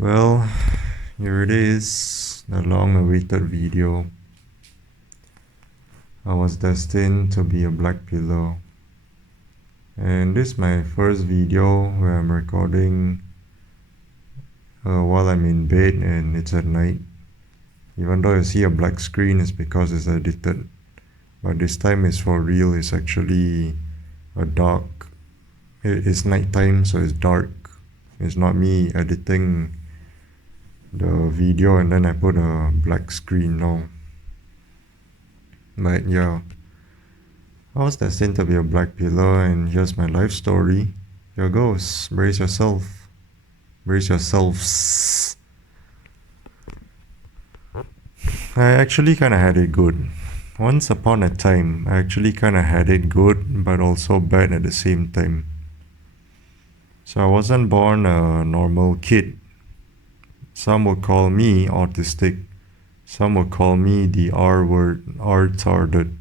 Well, here it is, the long-awaited video. I was destined to be a blackpiller. And this is my first video where I'm recording while I'm in bed and it's at night. Even though you see a black screen, it's because it's edited. But this time it's for real, it's actually a dark. It's nighttime, so it's dark. It's not me editing the video and then I put a black screen now. But yeah, I was destined to be a blackpiller, and here's my life story. Here goes. Brace yourself. Brace yourselves. I actually kinda had it good. Once upon a time, I actually kinda had it good, but also bad at the same time. So I wasn't born a normal kid. Some would call me autistic. Some would call me the R word, retarded.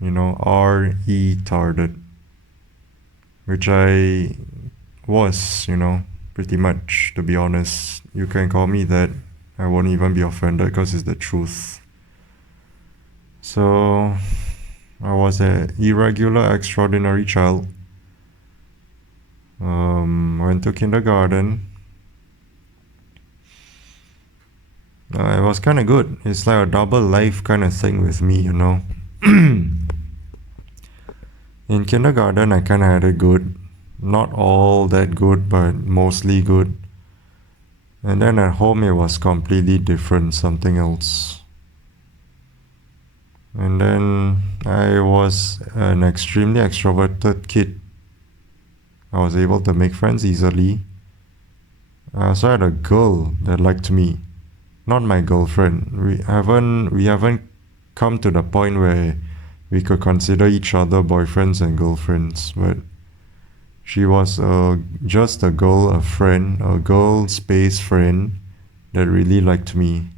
R-E-tarded. Which I was, pretty much, to be honest. You can call me that. I won't even be offended because it's the truth. So, I was an irregular, extraordinary child. Went to kindergarten. It was kind of good. It's like a double life kind of thing with me, In kindergarten, I kind of had it good. Not all that good, but mostly good. And then at home, it was completely different, something else. And then I was an extremely extroverted kid. I was able to make friends easily. So I had a girl that liked me. Not my girlfriend. We haven't come to the point where we could consider each other boyfriends and girlfriends, but she was just a girl, a friend, a girl space friend that really liked me.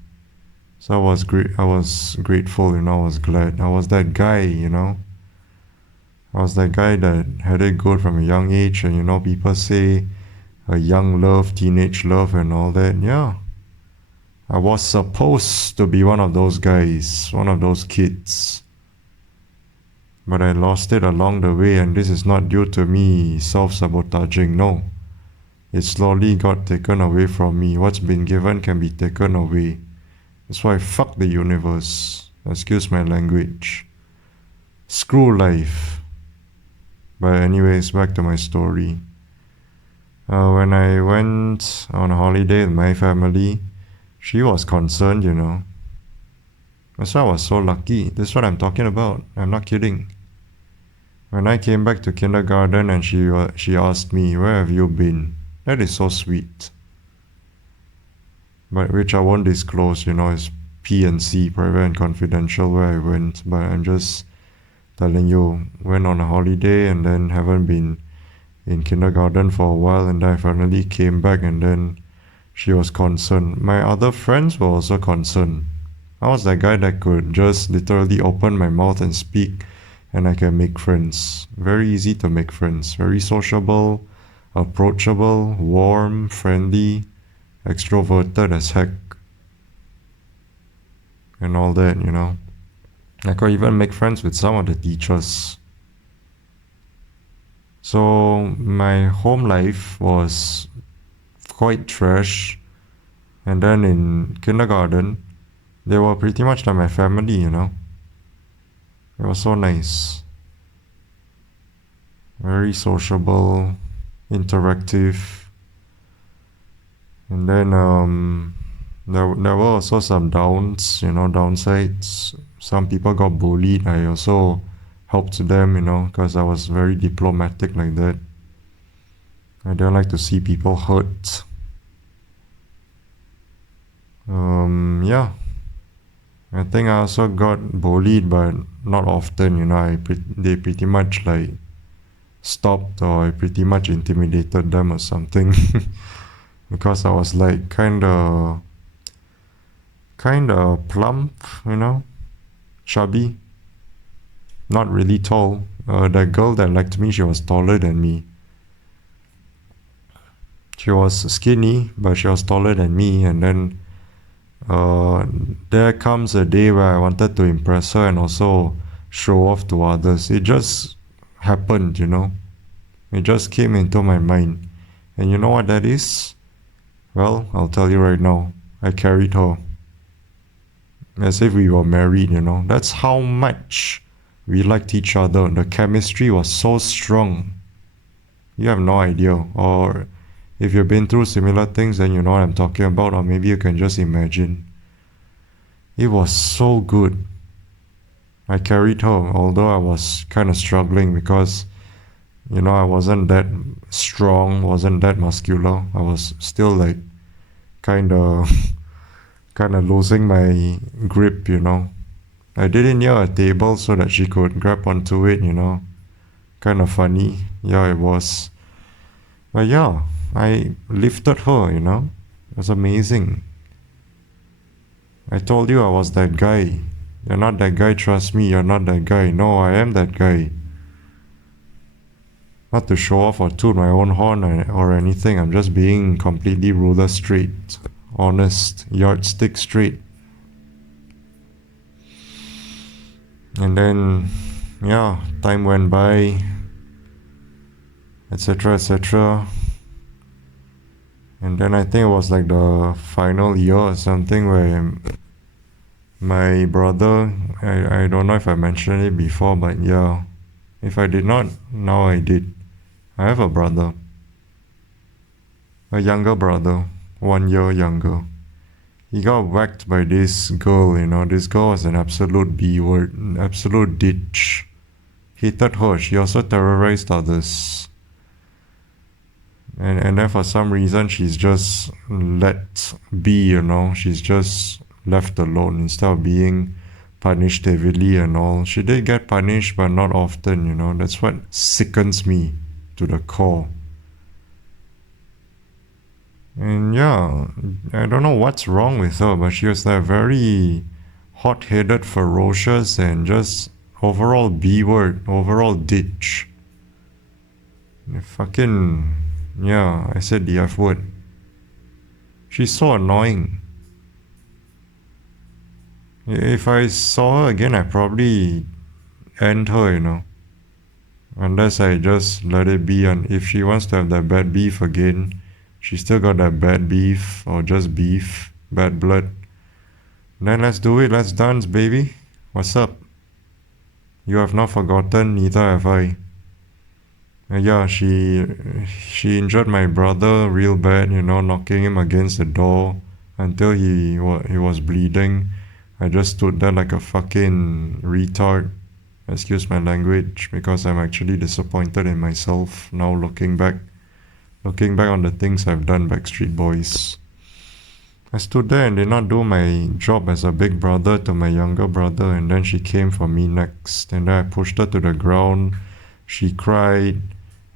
So I was grateful, I was glad. I was that guy, I was that guy that had it good from a young age, and people say a young love, teenage love and all that. Yeah. I was supposed to be one of those guys, one of those kids. But I lost it along the way, and this is not due to me self-sabotaging, no. It slowly got taken away from me. What's been given can be taken away. That's why fuck the universe. Excuse my language. Screw life. But anyways, back to my story. When I went on a holiday with my family, she was concerned, That's why I was so lucky. This is what I'm talking about. I'm not kidding. When I came back to kindergarten and she asked me, "Where have you been?" That is so sweet. But which I won't disclose, it's P&C, private and confidential, where I went. But I'm just telling you, went on a holiday and then haven't been in kindergarten for a while, and then I finally came back, and then she was concerned. My other friends were also concerned. I was that guy that could just literally open my mouth and speak, and I can make friends. Very easy to make friends. Very sociable, approachable, warm, friendly, extroverted as heck. And all that, I could even make friends with some of the teachers. So my home life was quite trash. And then in kindergarten, they were pretty much like my family, It was so nice. Very sociable, interactive. And then there were also some downsides. Some people got bullied. I also helped them, because I was very diplomatic like that. I don't like to see people hurt. Yeah. I think I also got bullied, but not often, they pretty much stopped, or I pretty much intimidated them or something. Because I was kinda plump, chubby, not really tall. That girl that liked me, she was taller than me. She was skinny, but she was taller than me. And then there comes a day where I wanted to impress her and also show off to others. It just happened, you know. It just came into my mind. And you know what that is? Well, I'll tell you right now. I carried her. As if we were married, you know. That's how much we liked each other. The chemistry was so strong. You have no idea. Or if you've been through similar things, then you know what I'm talking about. Or maybe you can just imagine. It was so good. I carried her, although I was kind of struggling because, you know, I wasn't that strong, wasn't that muscular. I was still like kind of losing my grip, you know. I did it near a table so that she could grab onto it, you know. Kind of funny. Yeah, it was. But yeah, I lifted her, you know. It was amazing. I told you I was that guy. You're not that guy, trust me, you're not that guy. No, I am that guy. Not to show off or toot my own horn or anything, I'm just being completely ruler straight. Honest, yardstick straight. And then, yeah, time went by, etc., etc. And then I think it was like the final year or something where my brother, I don't know if I mentioned it before, but yeah, if I did not, now I did. I have a brother. A younger brother, 1 year younger. He got whacked by this girl, you know. This girl was an absolute B word, an absolute ditch. Hated her. She also terrorized others. And then for some reason, she's just let be, you know. She's just left alone instead of being punished heavily and all. She did get punished, but not often, you know. That's what sickens me to the core. And yeah, I don't know what's wrong with her, but she was like very hot-headed, ferocious, and just overall B-word, overall ditch. Fucking, yeah, I said the F word. She's so annoying. If I saw her again, I'd probably end her, you know. Unless I just let it be, and if she wants to have that bad beef again, she still got that bad beef, or just beef, bad blood. Then let's do it, let's dance, baby. What's up? You have not forgotten, neither have I. Yeah, she injured my brother real bad, you know, knocking him against the door until he was bleeding. I just stood there like a fucking retard. Excuse my language, because I'm actually disappointed in myself now looking back on the things I've done, Backstreet Boys. I stood there and did not do my job as a big brother to my younger brother, and then she came for me next, and then I pushed her to the ground. She cried,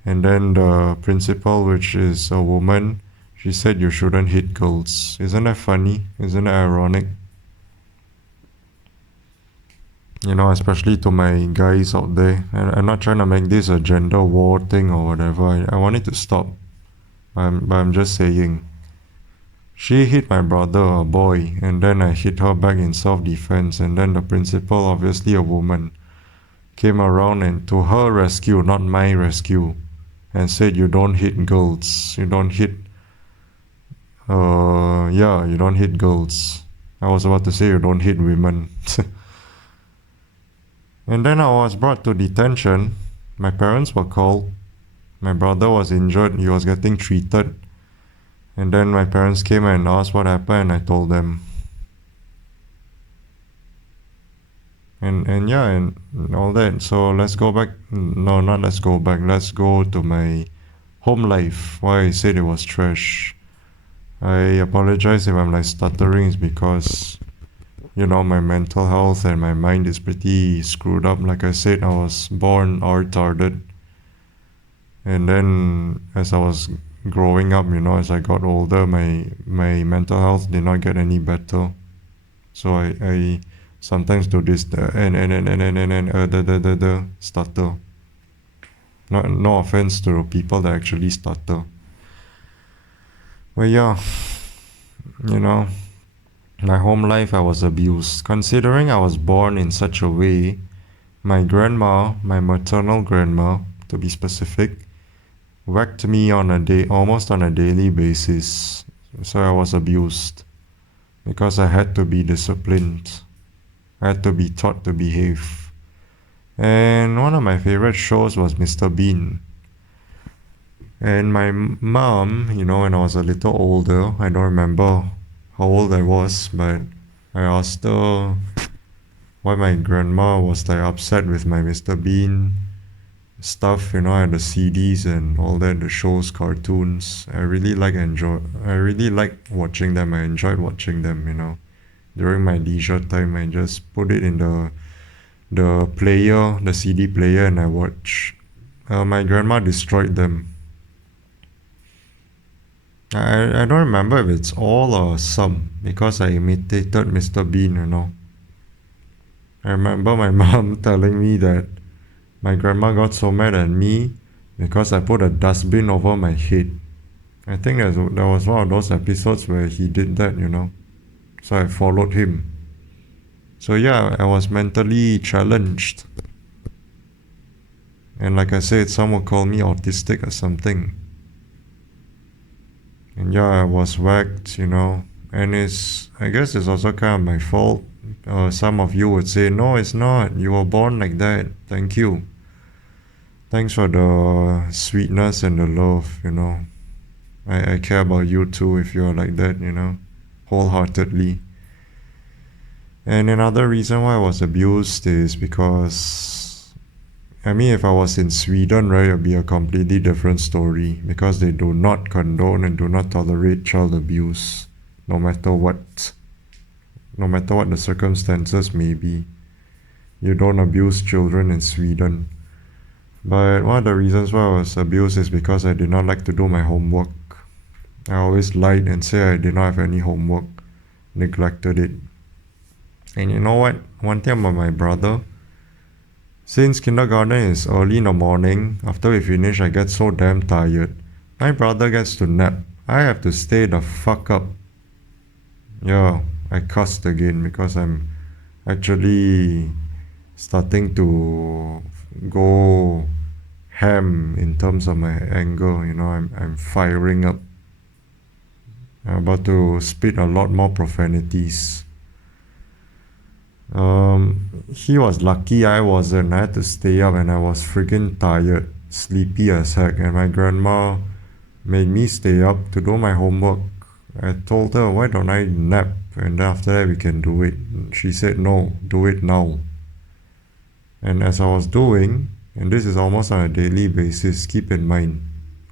and then the principal, which is a woman, she said you shouldn't hit girls. Isn't that funny? Isn't that ironic? You know, especially to my guys out there. And I'm not trying to make this a gender war thing or whatever. I want it to stop. But I'm just saying. She hit my brother, a boy, and then I hit her back in self-defense. And then the principal, obviously a woman, came around and to her rescue, not my rescue, and said, you don't hit girls. You don't hit... you don't hit girls. I was about to say you don't hit women. And then I was brought to detention. My parents were called. My brother was injured. He was getting treated. And then my parents came and asked what happened, and I told them. And all that. So let's go back. No, not let's go back. Let's go to my home life. Why I said it was trash. I apologize if I'm like stuttering. It's because, you know, my mental health and my mind is pretty screwed up. Like I said, I was born retarded. And then as I was growing up, you know, as I got older, my mental health did not get any better. So I sometimes do this stutter. No offense to people that actually stutter. But yeah, you know, my home life I was abused. Considering I was born in such a way, my grandma, my maternal grandma, to be specific, whacked me on a day, almost on a daily basis. So I was abused because I had to be disciplined. I had to be taught to behave. And one of my favorite shows was Mr. Bean. And my mom, when I was a little older, I don't remember how old I was, but I asked her why my grandma was like upset with my Mr. Bean stuff. I had the CDs and all that, the shows, cartoons. I really like watching them. I enjoyed watching them. During my leisure time, I just put it in the player, the CD player, and I watch. My grandma destroyed them. I don't remember if it's all or some because I imitated Mr. Bean. I remember my mom telling me that my grandma got so mad at me because I put a dustbin over my head. I think that was one of those episodes where he did that. So I followed him. So yeah, I was mentally challenged. And like I said, some would call me autistic or something. And yeah, I was whacked. And I guess it's also kind of my fault. Some of you would say, no, it's not. You were born like that. Thank you. Thanks for the sweetness and the love. I care about you too if you're like that, wholeheartedly. And another reason why I was abused is because, if I was in Sweden, right, it would be a completely different story because they do not condone and do not tolerate child abuse, no matter what the circumstances may be. You don't abuse children in Sweden. But one of the reasons why I was abused is because I did not like to do my homework. I always lied and said I did not have any homework, neglected it. And you know what? One thing about my brother, since kindergarten is early in the morning, after we finish, I get so damn tired. My brother gets to nap. I have to stay the fuck up. Yeah, I cussed again because I'm actually starting to go ham in terms of my anger. I'm firing up. I'm about to spit a lot more profanities. He was lucky, I wasn't. I had to stay up and I was freaking tired, sleepy as heck, and my grandma made me stay up to do my homework. I told her, why don't I nap? And then after that we can do it. She said, no, do it now. And as I was doing, and this is almost on a daily basis, keep in mind,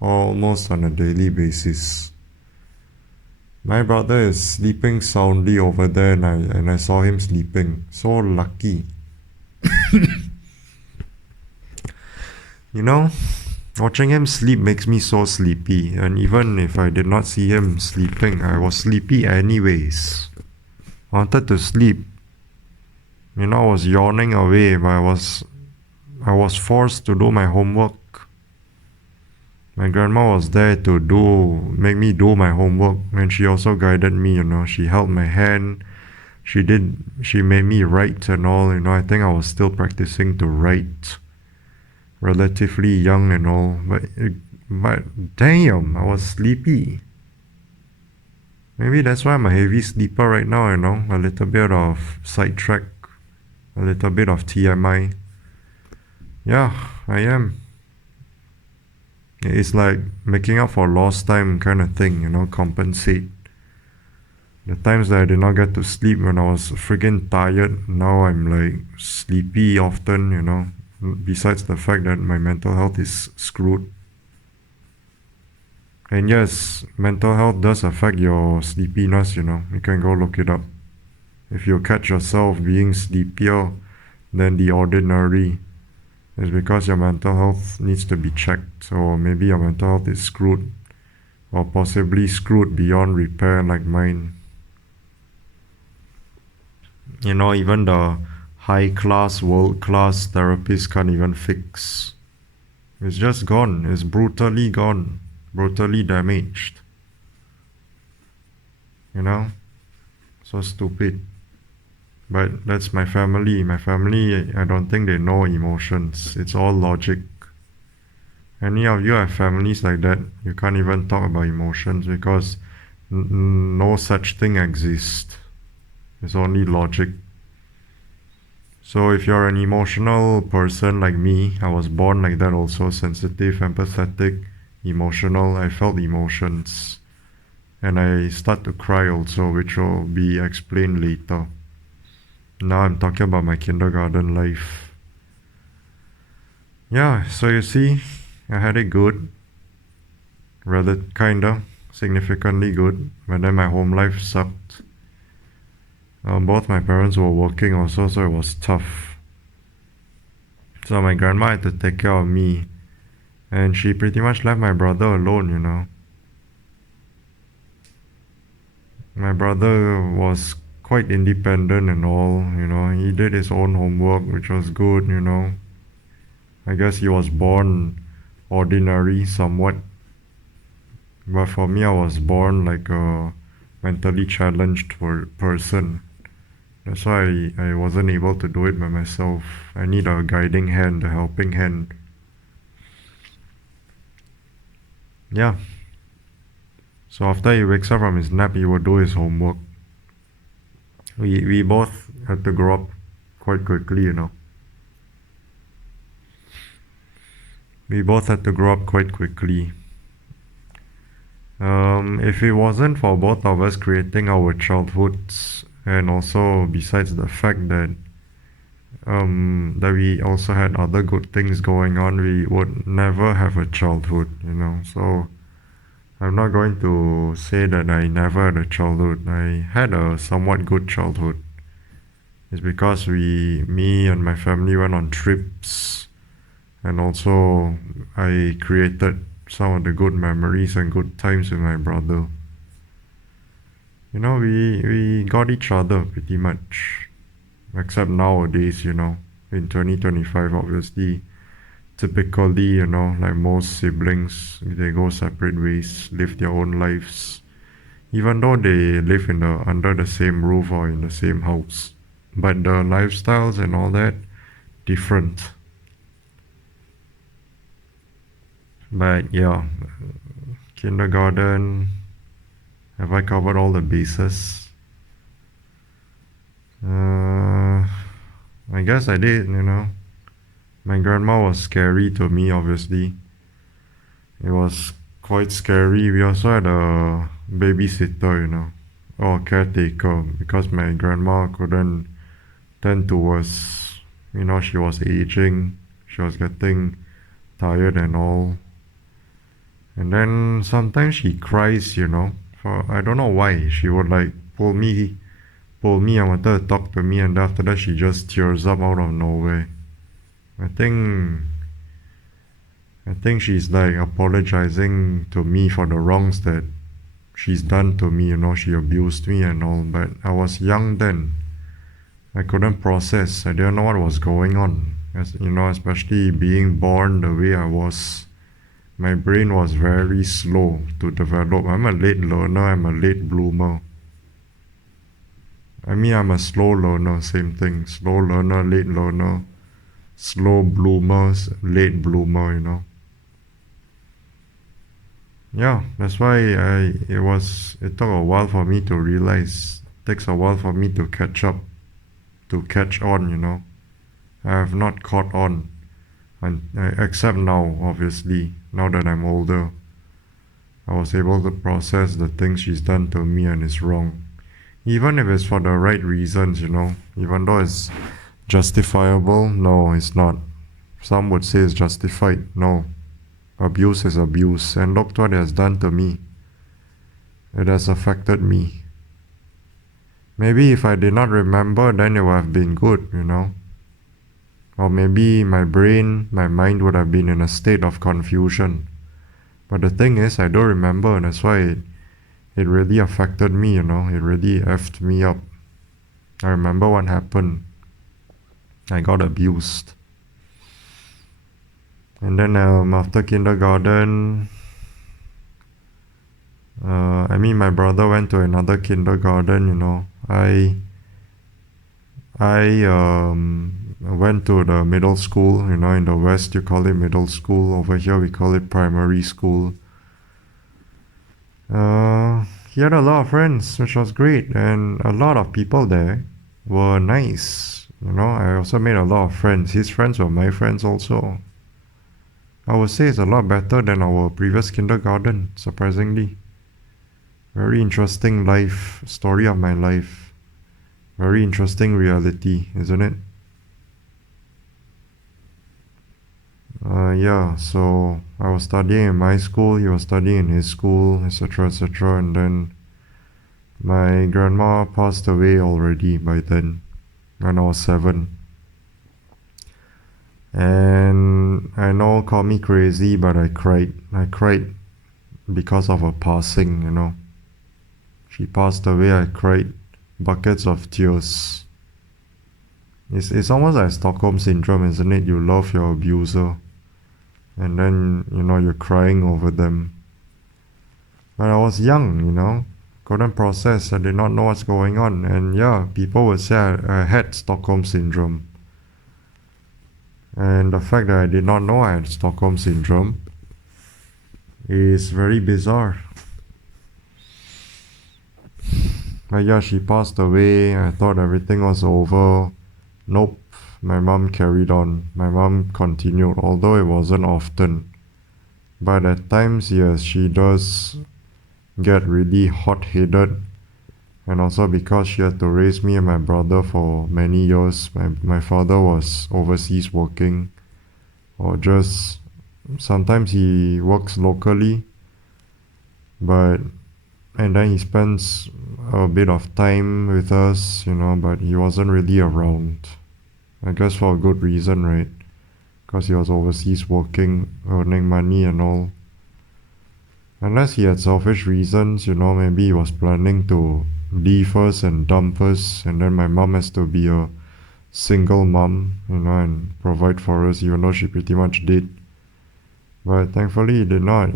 almost on a daily basis. My brother is sleeping soundly over there and I saw him sleeping. So lucky. Watching him sleep makes me so sleepy. And even if I did not see him sleeping, I was sleepy anyways. I wanted to sleep. I was yawning away, but I was forced to do my homework. My grandma was there to make me do my homework, and she also guided me. She held my hand. She made me write and all. I think I was still practicing to write, relatively young and all. But damn, I was sleepy. Maybe that's why I'm a heavy sleeper right now. A little bit of sidetrack, a little bit of TMI. Yeah, I am. It's like making up for lost time kind of thing, compensate. The times that I did not get to sleep when I was freaking tired, now I'm like sleepy often, besides the fact that my mental health is screwed. And yes, mental health does affect your sleepiness, you can go look it up. If you catch yourself being sleepier than the ordinary, it's because your mental health needs to be checked, or maybe your mental health is screwed, or possibly screwed beyond repair like mine. Even the high-class, world-class therapists can't even fix. It's just gone. It's brutally gone. Brutally damaged. you know? So stupid. But that's my family. My family, I don't think they know emotions. It's all logic. Any of you have families like that? You can't even talk about emotions because no such thing exists. It's only logic. So if you're an emotional person like me, I was born like that also, sensitive, empathetic, emotional. I felt emotions. And I start to cry also, which will be explained later. Now I'm talking about my kindergarten life. Yeah, so you see, I had it good. Rather, kinda, significantly good. But then my home life sucked. Both my parents were working also, so it was tough. So my grandma had to take care of me. And she pretty much left my brother alone, you know. My brother was quite independent and all, you know. He did his own homework, which was good, you know. I guess he was born ordinary somewhat. But for me, I was born like a mentally challenged person. That's why I wasn't able to do it by myself. I need a guiding hand, a helping hand. Yeah. So after he wakes up from his nap, he will do his homework. We both had to grow up quite quickly, you know. We both had to grow up quite quickly. If it wasn't for both of us creating our childhoods, and also besides the fact that we also had other good things going on, we would never have a childhood, you know. So I'm not going to say that I never had a childhood. I had a somewhat good childhood. It's because me and my family went on trips, and also I created some of the good memories and good times with my brother. You know, we got each other pretty much. Except nowadays, you know, in 2025, obviously, typically, you know, like most siblings, they go separate ways, live their own lives, even though they live under the same roof or in the same house. But the lifestyles and all that, different. But yeah, kindergarten, have I covered all the bases? I guess I did, you know. My grandma was scary to me, obviously. It was quite scary. We also had a babysitter, you know, or caretaker, because my grandma couldn't tend to us. You know, she was aging, she was getting tired and all. And then sometimes she cries, you know, for I don't know why. She would like pull me and wanted to talk to me, and after that she just tears up out of nowhere. I think I think she's like apologizing to me for the wrongs that she's done to me, you know, she abused me and all, but I was young then. I couldn't process. I didn't know what was going on. As you know, especially being born the way I was, my brain was very slow to develop. I'm a late learner, I'm a late bloomer. I mean, I'm a slow learner, same thing. Slow learner, late learner, slow bloomers, late bloomer, you know. Yeah, that's why it took a while for me to realize. It takes a while for me to catch up, to catch on, you know. I have not caught on, except now, obviously, now that I'm older. I was able to process the things she's done to me and it's wrong. Even if it's for the right reasons, you know, even though it's justifiable, no, it's not. Some would say it's justified, no. Abuse is abuse, and look what it has done to me. It has affected me. Maybe if I did not remember, then it would have been good, you know. Or maybe my brain, my mind would have been in a state of confusion. But the thing is, I don't remember, and that's why it really affected me, you know. It really effed me up. I remember what happened. I got abused. And then after kindergarten, my brother went to another kindergarten, I went to the middle school, in the West you call it middle school. Over here we call it primary school. He had a lot of friends, which was great, and a lot of people there were nice. I also made a lot of friends. His friends were my friends also. I would say it's a lot better than our previous kindergarten, surprisingly. Very interesting life, story of my life. Very interesting reality, isn't it? Yeah, so I was studying in my school, he was studying in his school, etc., etc., and then my grandma passed away already by then, when I was 7. And I know, call me crazy, but I cried. I cried because of her passing. She passed away, I cried buckets of tears. It's almost like Stockholm Syndrome, isn't it? You love your abuser, and then, you're crying over them. But I was young, couldn't process, I did not know what's going on. And yeah, people would say I had Stockholm Syndrome. And the fact that I did not know I had Stockholm Syndrome is very bizarre. But yeah, she passed away. I thought everything was over. Nope. My mom carried on. My mom continued, although it wasn't often. But at times, yes, she does get really hot-headed. And also because she had to raise me and my brother for many years. My father was overseas working, or just sometimes he works locally, and then he spends a bit of time with us, but he wasn't really around. I guess for a good reason, right? Because he was overseas working, earning money and all. Unless he had selfish reasons, maybe he was planning to leave us and dump us, and then my mom has to be a single mom, and provide for us, even though she pretty much did. But thankfully he did not,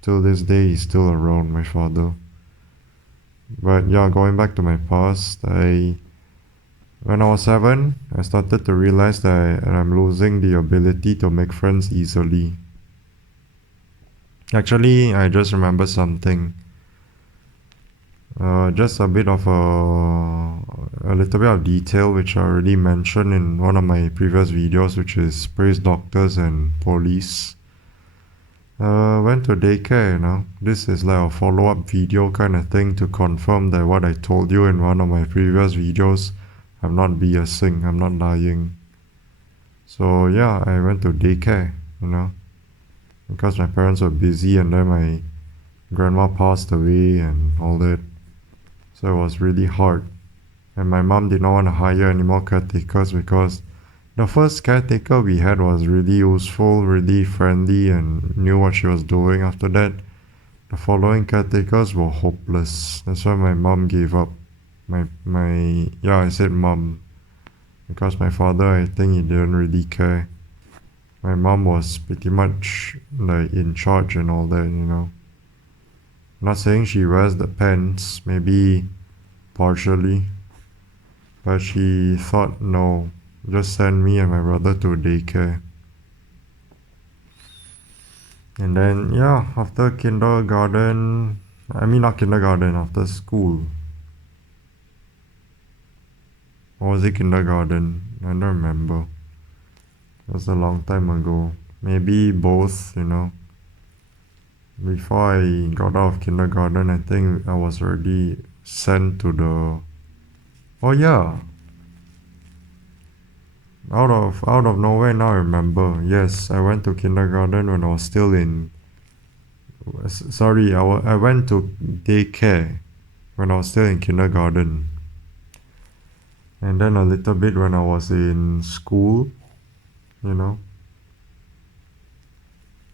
Till this day he's still around, my father. But yeah, going back to my past, when I was 7, I started to realize that I'm losing the ability to make friends easily. Actually, I just remember something. Just a little bit of detail which I already mentioned in one of my previous videos, which is praise doctors and police. Went to daycare, This is like a follow-up video kind of thing to confirm that what I told you in one of my previous videos, I'm not BSing, I'm not lying. So yeah, I went to daycare, because my parents were busy, and then my grandma passed away and all that. So it was really hard. And my mom did not want to hire any more caretakers, because the first caretaker we had was really useful, really friendly, and knew what she was doing. After that, the following caretakers were hopeless. That's why my mom gave up. I said mom, because my father, I think he didn't really care. My mom was pretty much like in charge and all that. Not saying she wears the pants, maybe partially, but she thought, no, just send me and my brother to daycare. And then, yeah, after kindergarten, not kindergarten, after school. Or was it kindergarten? I don't remember. It was a long time ago. Maybe both, Before I got out of kindergarten, I think I was already sent to the... Oh yeah. Out of nowhere now I remember. Yes, I went to kindergarten when I was still in... Sorry, I went to daycare when I was still in kindergarten. And then a little bit when I was in school,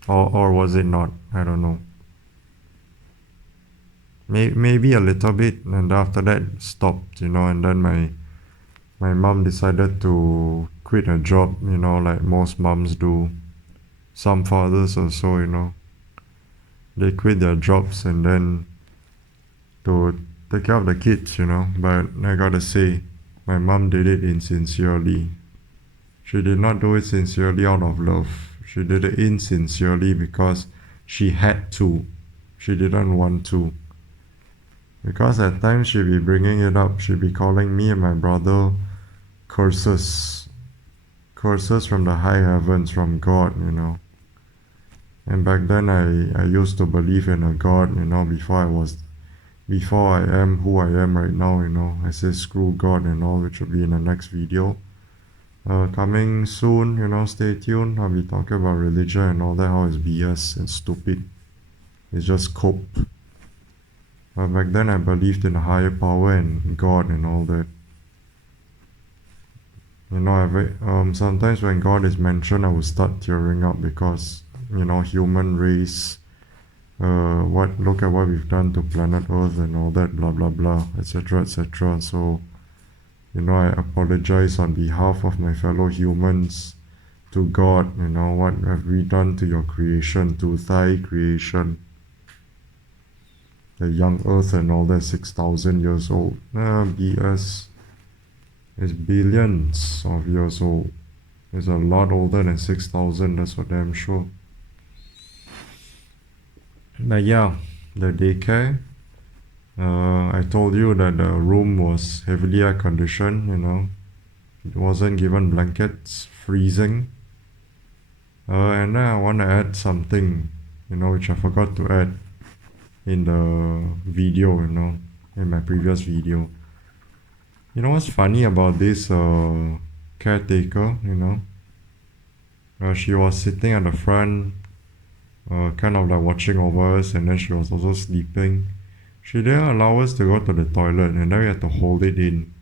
Or was it not? I don't know. Maybe a little bit, and after that stopped, and then my mom decided to quit her job, like most moms do. Some fathers also, They quit their jobs, and then to take care of the kids, But I gotta say, my mom did it insincerely. She did not do it sincerely out of love. She did it insincerely because she had to. She didn't want to. Because at times she'd be bringing it up. She'd be calling me and my brother curses. Curses from the high heavens, from God, And back then I used to believe in a God, before I am who I am right now, I say screw God and all, which will be in the next video. Coming soon, stay tuned. I'll be talking about religion and all that, how it's BS and stupid. It's just cope. But back then I believed in a higher power and God and all that. Sometimes when God is mentioned, I will start tearing up because, human race, look at what we've done to planet Earth and all that, blah, blah, blah, etc., etc. So, I apologize on behalf of my fellow humans to God, what have we done to your creation, to thy creation, the young Earth and all that, 6,000 years old. BS. It's billions of years old. It's a lot older than 6,000, that's for damn sure. But yeah, the daycare. I told you that the room was heavily air conditioned, It wasn't given blankets, freezing. And then I want to add something, which I forgot to add in the video, in my previous video. You know what's funny about this caretaker, she was sitting at the front, kind of like watching over us, and then she was also sleeping. She didn't allow us to go to the toilet, and then we had to hold it in.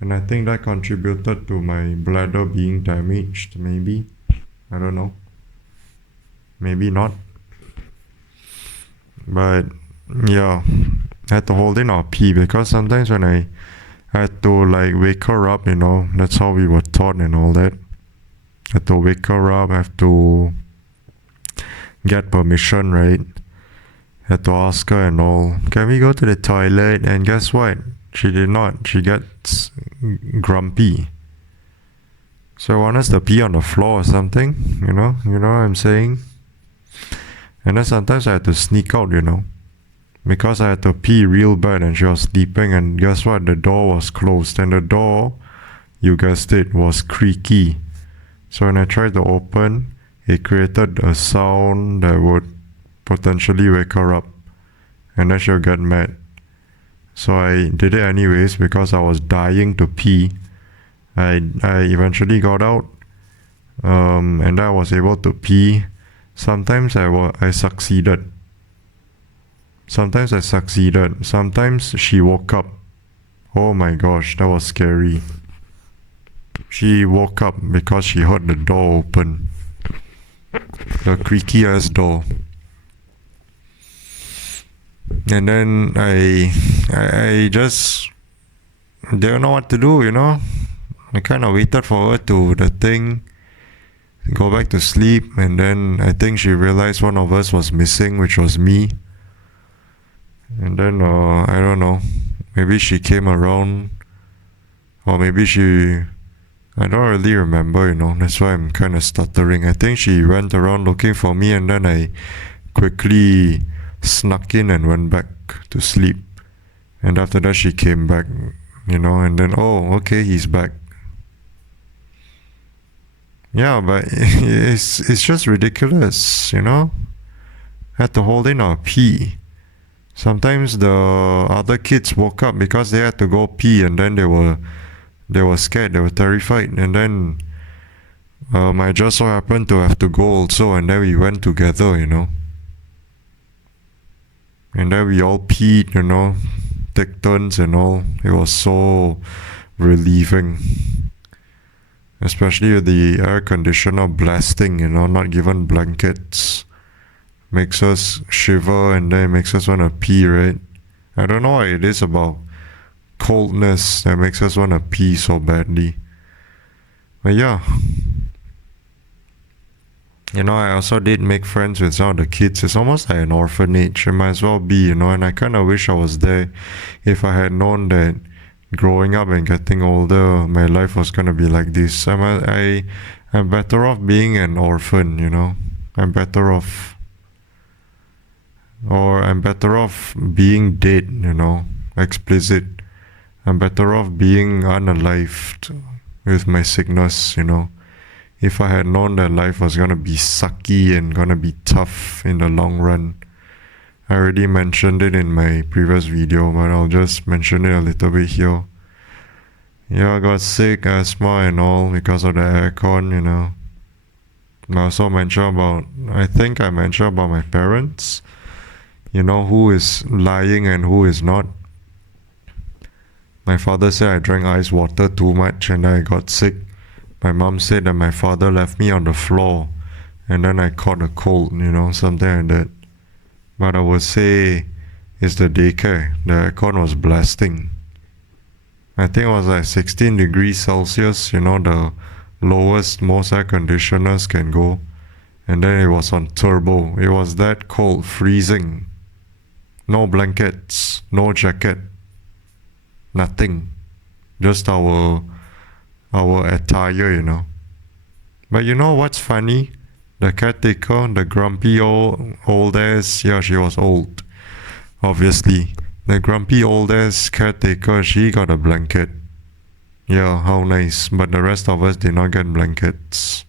And I think that contributed to my bladder being damaged, maybe. I don't know. Maybe not. But yeah, I had to hold in our pee because sometimes when I had to wake her up, that's how we were taught and all that. I had to wake her up, I have to get permission, right? Had to ask her and all, can we go to the toilet? And guess what? She did not. She gets grumpy. So I want us to pee on the floor or something, you know what I'm saying? And then sometimes I had to sneak out, because I had to pee real bad and she was sleeping, and guess what? The door was closed, and the door, you guessed it, was creaky. So when I tried to open, it created a sound that would potentially wake her up, and then she'll get mad. So I did it anyways because I was dying to pee. I eventually got out, and I was able to pee. Sometimes I succeeded. Sometimes she woke up. Oh my gosh, that was scary. She woke up because she heard the door open. The creaky ass door. And then I just didn't know what to do, I kind of waited for her to go back to sleep, and then I think she realized one of us was missing, which was me. And then I don't know, maybe she came around, or maybe I don't really remember, that's why I'm kind of stuttering. I think she went around looking for me, and then I quickly snuck in and went back to sleep. And after that she came back, and then, oh, okay, he's back. Yeah, but it's just ridiculous, I had to hold in our pee. Sometimes the other kids woke up because they had to go pee, and then they were scared, they were terrified, and then I just so happened to have to go also, and then we went together, and then we all peed, take turns and all. It was so relieving, especially with the air conditioner blasting, not given blankets. Makes us shiver, and then makes us want to pee, right? I don't know what it is about coldness that makes us want to pee so badly. But yeah, I also did make friends with some of the kids. It's almost like an orphanage. It might as well be, and I kind of wish I was there if I had known that growing up and getting older, my life was going to be like this. I'm better off being an orphan, I'm better off, or I'm better off being dead, explicit. I'm better off being unalived with my sickness, If I had known that life was gonna be sucky and gonna be tough in the long run. I already mentioned it in my previous video, but I'll just mention it a little bit here. Yeah, I got sick, asthma and all because of the aircon, I also I think I mentioned about my parents, who is lying and who is not. My father said I drank ice water too much and I got sick. My mom said that my father left me on the floor and then I caught a cold, something like that. But I would say it's the daycare. The aircon was blasting. I think it was like 16 degrees Celsius, the lowest most air conditioners can go. And then it was on turbo. It was that cold, freezing. No blankets, no jacket, nothing. Just our attire, But you know what's funny? The caretaker, the grumpy old ass, yeah, she was old, obviously. The grumpy old ass caretaker, she got a blanket. Yeah, how nice. But the rest of us did not get blankets.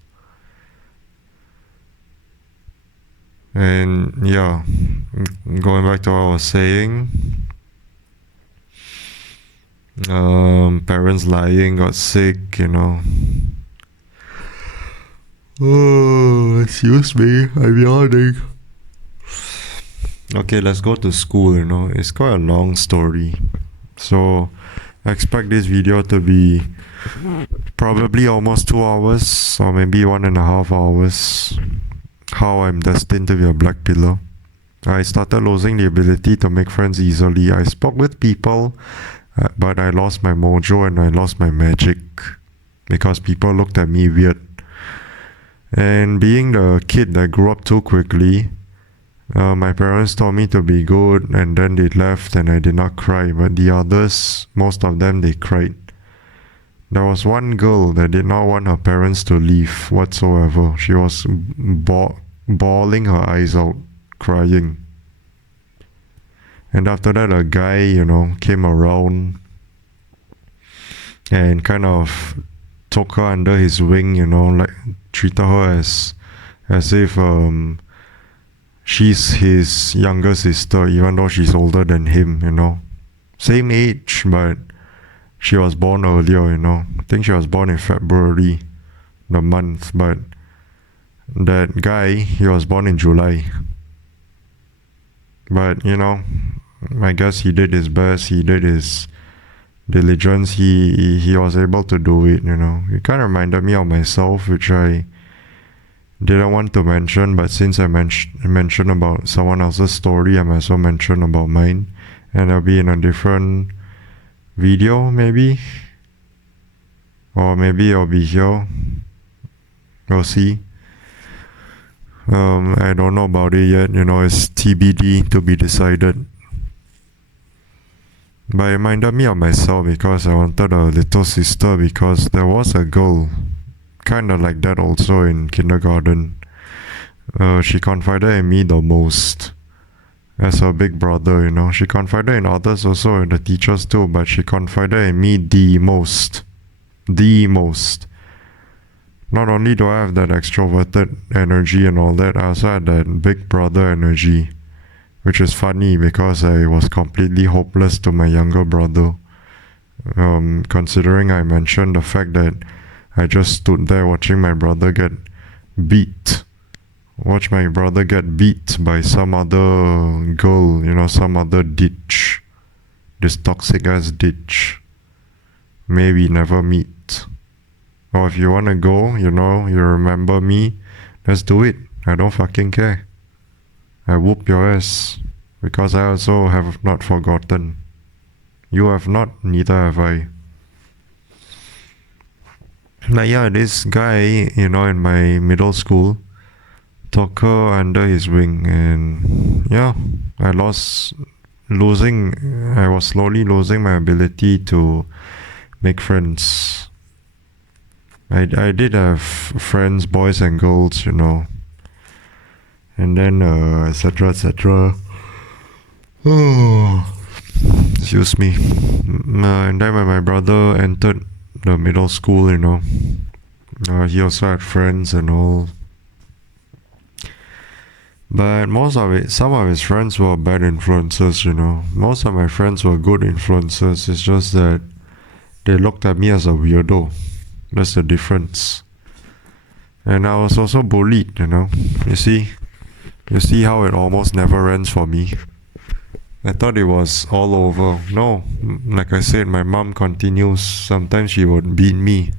And yeah, going back to what I was saying, parents lying, got sick, Oh, excuse me, I'm yawning. Okay, let's go to school, It's quite a long story. So, I expect this video to be probably almost 2 hours, or maybe 1.5 hours. How I'm destined to be a blackpiller. I started losing the ability to make friends easily. I spoke with people, but I lost my mojo and I lost my magic because people looked at me weird. And being the kid that grew up too quickly, my parents told me to be good and then they left and I did not cry. But the others, most of them, they cried. There was one girl that did not want her parents to leave whatsoever. She was bawling her eyes out, crying. And after that, a guy, came around and kind of took her under his wing, like treated her as if she's his younger sister, even though she's older than him, Same age, but she was born earlier, I think she was born in February, the month, but that guy, he was born in July. But, I guess he did his best, he did his diligence, he was able to do it, It kind of reminded me of myself, which I didn't want to mention, but since I mentioned about someone else's story, I might as well mention about mine, and I'll be in a different video, maybe, or maybe I'll be here. We'll see. I don't know about it yet, it's TBD, to be decided. But it reminded me of myself because I wanted a little sister, because there was a girl kind of like that also in kindergarten. She confided in me the most as her big brother, She confided in others also, and the teachers too, but she confided in me the most. The most. Not only do I have that extroverted energy and all that, I also had that big brother energy, which is funny because I was completely hopeless to my younger brother. Considering I mentioned the fact that I just stood there watching my brother get beat. Watch my brother get beat by some other girl, some other ditch. This toxic ass ditch. May we never meet. Or if you wanna go, you remember me, let's do it. I don't fucking care. I whoop your ass. Because I also have not forgotten. You have not, neither have I. Like, yeah, this guy, in my middle school, took her under his wing, and yeah, I was slowly losing my ability to make friends. I did have friends, boys and girls, and then etc. etc. Oh, excuse me. And then when my brother entered the middle school, he also had friends and all. But some of his friends were bad influences, Most of my friends were good influences. It's just that they looked at me as a weirdo. That's the difference. And I was also bullied, You see how it almost never ends for me. I thought it was all over. No, like I said, my mom continues. Sometimes she would beat me.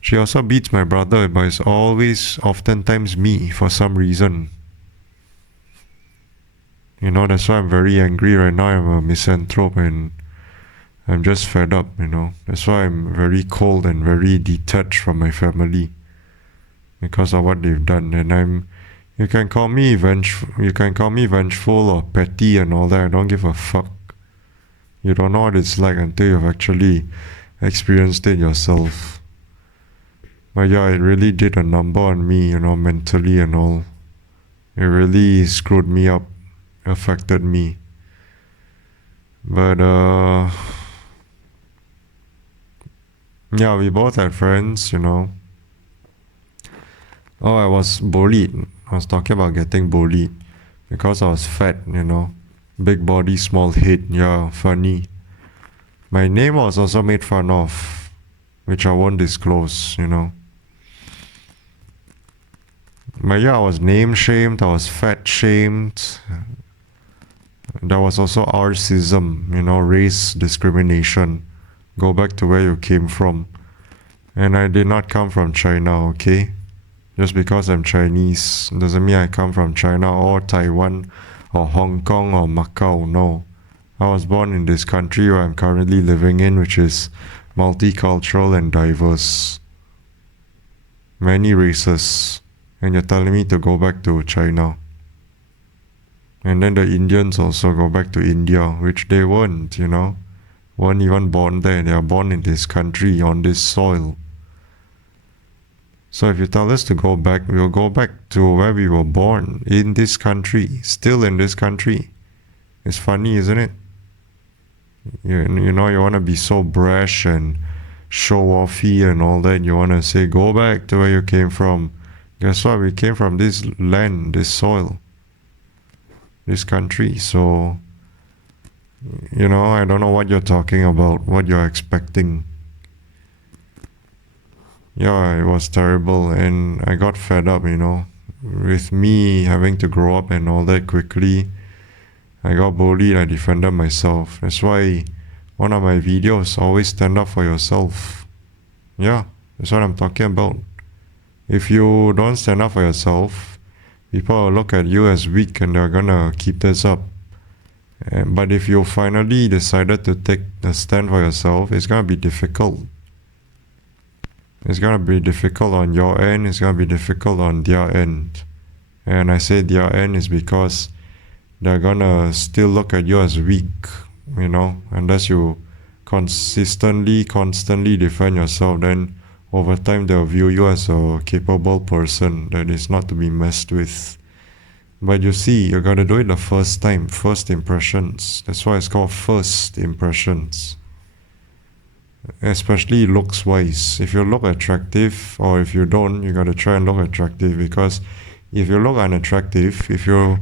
She also beats my brother, but it's oftentimes me for some reason. That's why I'm very angry right now. I'm a misanthrope and I'm just fed up, That's why I'm very cold and very detached from my family because of what they've done. And you can call me vengeful or petty and all that. I don't give a fuck. You don't know what it's like until you've actually experienced it yourself. But yeah, it really did a number on me, mentally and all. It really screwed me up, affected me. But yeah, we both had friends, Oh, I was bullied. I was talking about getting bullied because I was fat, Big body, small head. Yeah, funny. My name was also made fun of, which I won't disclose, But yeah, I was name shamed, I was fat shamed. There was also racism, race discrimination. Go back to where you came from. And I did not come from China, okay? Just because I'm Chinese doesn't mean I come from China or Taiwan or Hong Kong or Macau, no. I was born in this country where I'm currently living in, which is multicultural and diverse. Many races. And you're telling me to go back to China. And then the Indians also go back to India, which they weren't, Weren't even born there. They are born in this country, on this soil. So if you tell us to go back, we'll go back to where we were born, in this country, still in this country. It's funny, isn't it? You want to be so brash and show-offy and all that. You want to say, go back to where you came from. Guess what? We came from this land, this soil, this country. So, I don't know what you're talking about, what you're expecting. Yeah, it was terrible, and I got fed up, with me having to grow up and all that quickly. I got bullied, I defended myself. That's why one of my videos, always stand up for yourself. Yeah, that's what I'm talking about. If you don't stand up for yourself, people will look at you as weak and they're gonna keep this up. But if you finally decided to take a stand for yourself, it's gonna be difficult. It's gonna be difficult on your end, it's gonna be difficult on their end. And I say their end is because they're gonna still look at you as weak, unless you constantly defend yourself, then over time they'll view you as a capable person that is not to be messed with. But you see, you gotta do it the first time, first impressions. That's why it's called first impressions. Especially looks wise. If you look attractive, or if you don't, you gotta try and look attractive, because if you look unattractive, if you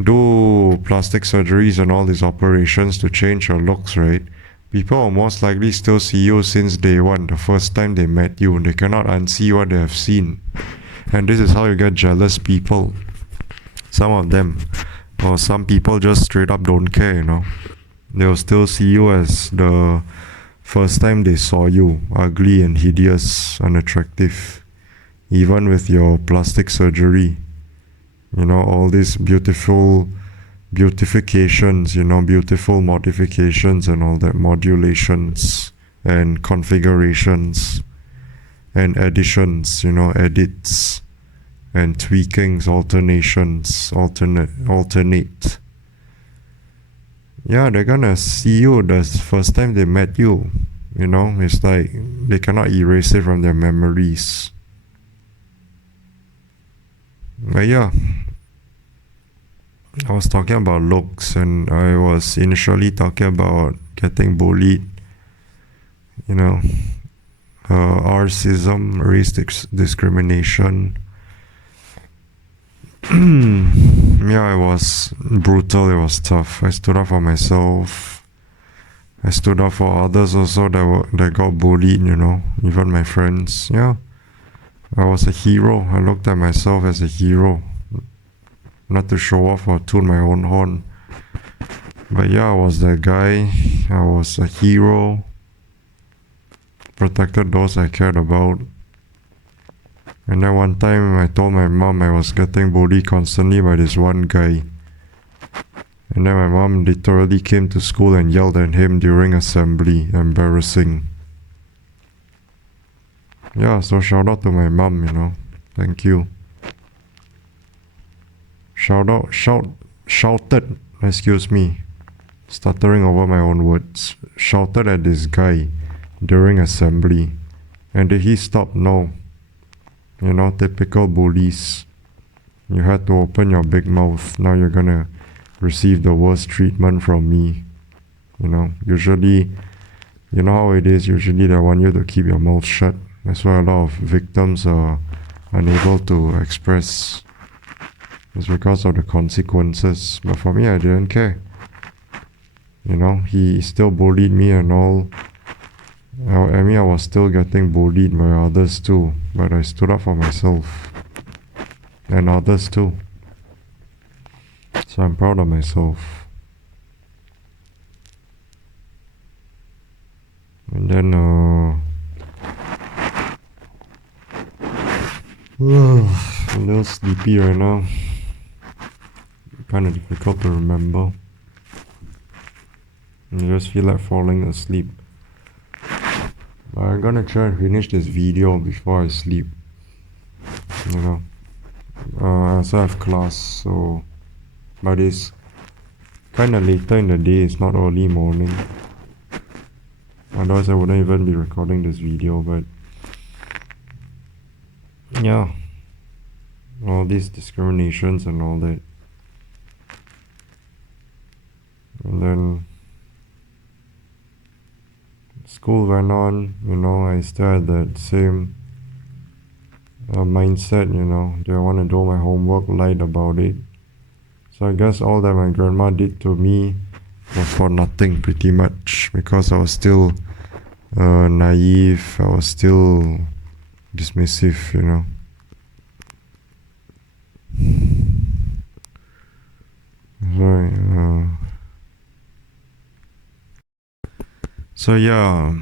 do plastic surgeries and all these operations to change your looks, right? People will most likely still see you since day one, the first time they met you. They cannot unsee what they have seen. And this is how you get jealous people. Some of them, or some people just straight up don't care, They'll still see you as the first time they saw you, ugly and hideous, unattractive. Even with your plastic surgery. All these beautiful beautifications, beautiful modifications and all that, modulations and configurations and additions, edits and tweakings, alternate. Yeah, they're gonna see you the first time they met you. You know, it's like they cannot erase it from their memories. But yeah, I was talking about looks, and I was initially talking about getting bullied. You know, racism, race discrimination. Yeah, it was brutal, it was tough. I stood up for myself. I stood up for others also that got bullied, you know, even my friends. Yeah, I was a hero. I looked at myself as a hero. Not to show off or toot my own horn. But yeah, I was that guy. I was a hero. Protected those I cared about. And then one time I told my mom I was getting bullied constantly by this one guy. And then my mom literally came to school and yelled at him during assembly. Embarrassing. Yeah, so shout out to my mom, you know. Thank you. Shouted, excuse me. Stuttering over my own words. Shouted at this guy during assembly. And did he stop? No. You know, typical bullies. You had to open your big mouth. Now you're gonna receive the worst treatment from me. You know, usually, you know how it is. Usually they want you to keep your mouth shut. That's why a lot of victims are unable to express. It's because of the consequences. But for me, I didn't care. You know, he still bullied me and all. I mean, I was still getting bullied by others too, but I stood up for myself and others too. So I'm proud of myself. And then, I'm a little sleepy right now. Kind of difficult to remember. I just feel like falling asleep. I'm gonna try and finish this video before I sleep. You know, I also have class, so but it's kind of later in the day. It's not early morning. Otherwise, I wouldn't even be recording this video. But yeah, all these discriminations and all that, and then school went on, you know, I still had that same mindset, you know, do I want to do my homework, lied about it. So I guess all that my grandma did to me was for nothing pretty much, because I was still naive, I was still dismissive, you know. So yeah,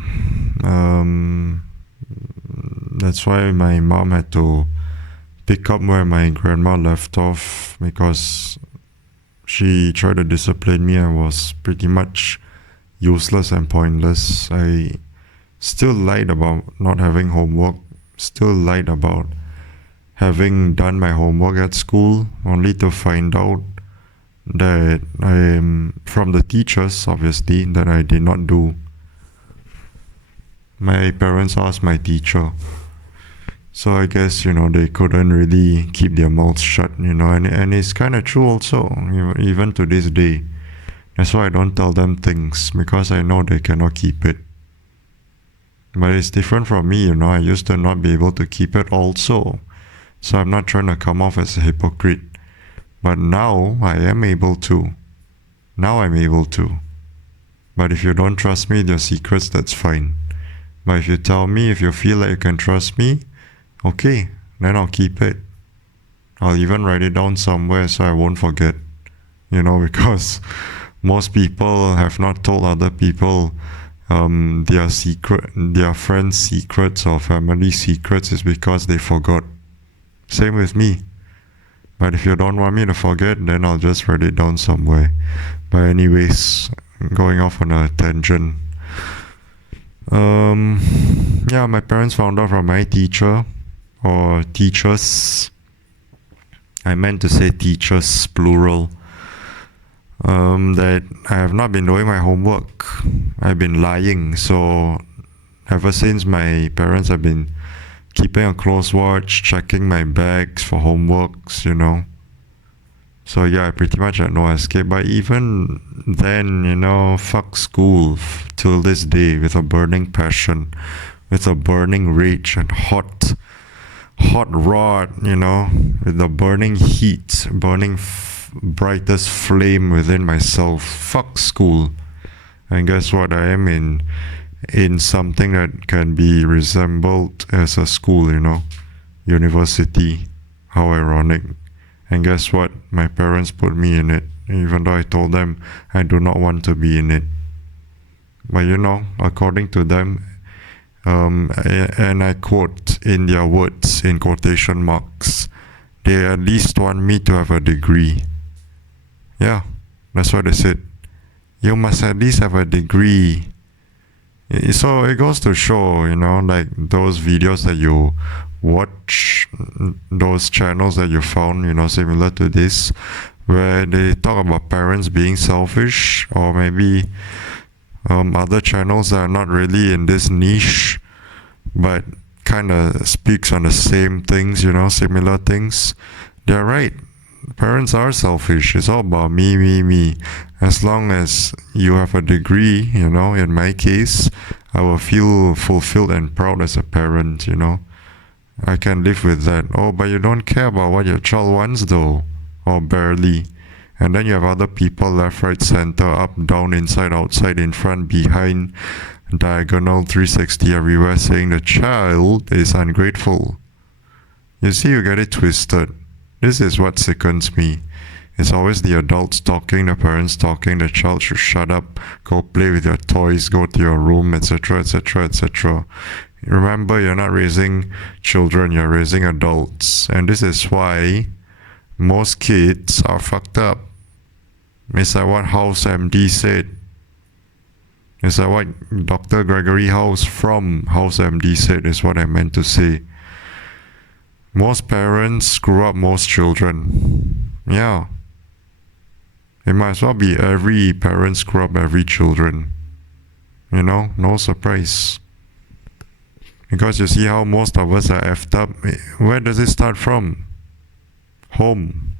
that's why my mom had to pick up where my grandma left off, because she tried to discipline me and was pretty much useless and pointless. I still lied about not having homework, still lied about having done my homework at school, only to find out that from the teachers, obviously, that I did not do. My parents asked my teacher. So I guess, you know, they couldn't really keep their mouths shut, you know, and it's kind of true also, you know, even to this day. That's why I don't tell them things, because I know they cannot keep it. But it's different from me, you know, I used to not be able to keep it also. So I'm not trying to come off as a hypocrite. But now I am able to. Now I'm able to. But if you don't trust me, they're secrets, that's fine. But if you tell me, if you feel like you can trust me, okay, then I'll keep it. I'll even write it down somewhere so I won't forget. You know, because most people have not told other people their friends' secrets or family secrets is because they forgot. Same with me. But if you don't want me to forget, then I'll just write it down somewhere. But anyways, going off on a tangent. Yeah, my parents found out from my teacher or teachers I meant to say teachers, plural. That I have not been doing my homework. I've been lying. So ever since, my parents have been keeping a close watch, checking my bags for homeworks, So yeah, I pretty much had no escape. But even then, fuck school till this day with a burning passion, with a burning rage and hot rod, with the burning heat, burning brightest flame within myself. Fuck school. And guess what? I am in something that can be resembled as a school, university. How ironic. And guess what? My parents put me in it, even though I told them I do not want to be in it. But according to them, and I quote in their words, in quotation marks, they at least want me to have a degree. Yeah, that's what they said. You must at least have a degree. So it goes to show, like those videos that you watch, those channels that you found, similar to this, where they talk about parents being selfish, or maybe other channels that are not really in this niche, but kind of speaks on the same things, similar things. They're right. Parents are selfish. It's all about me. As long as you have a degree, in my case, I will feel fulfilled and proud as a parent, I can live with that. Oh, but you don't care about what your child wants though, or barely. And then you have other people, left, right, center, up, down, inside, outside, in front, behind, diagonal, 360 everywhere, saying the child is ungrateful. You see, you get it twisted. This is what sickens me. It's always the adults talking, the parents talking, the child should shut up, go play with your toys, go to your room, etc., etc., etc. Remember, you're not raising children, you're raising adults. And this is why most kids are fucked up. It's like what House MD said. It's like what Dr. Gregory House from House MD said, is what I meant to say. Most parents screw up most children. Yeah. It might as well be every parent screw up every children. No surprise. Because you see how most of us are effed up. Where does it start from? Home.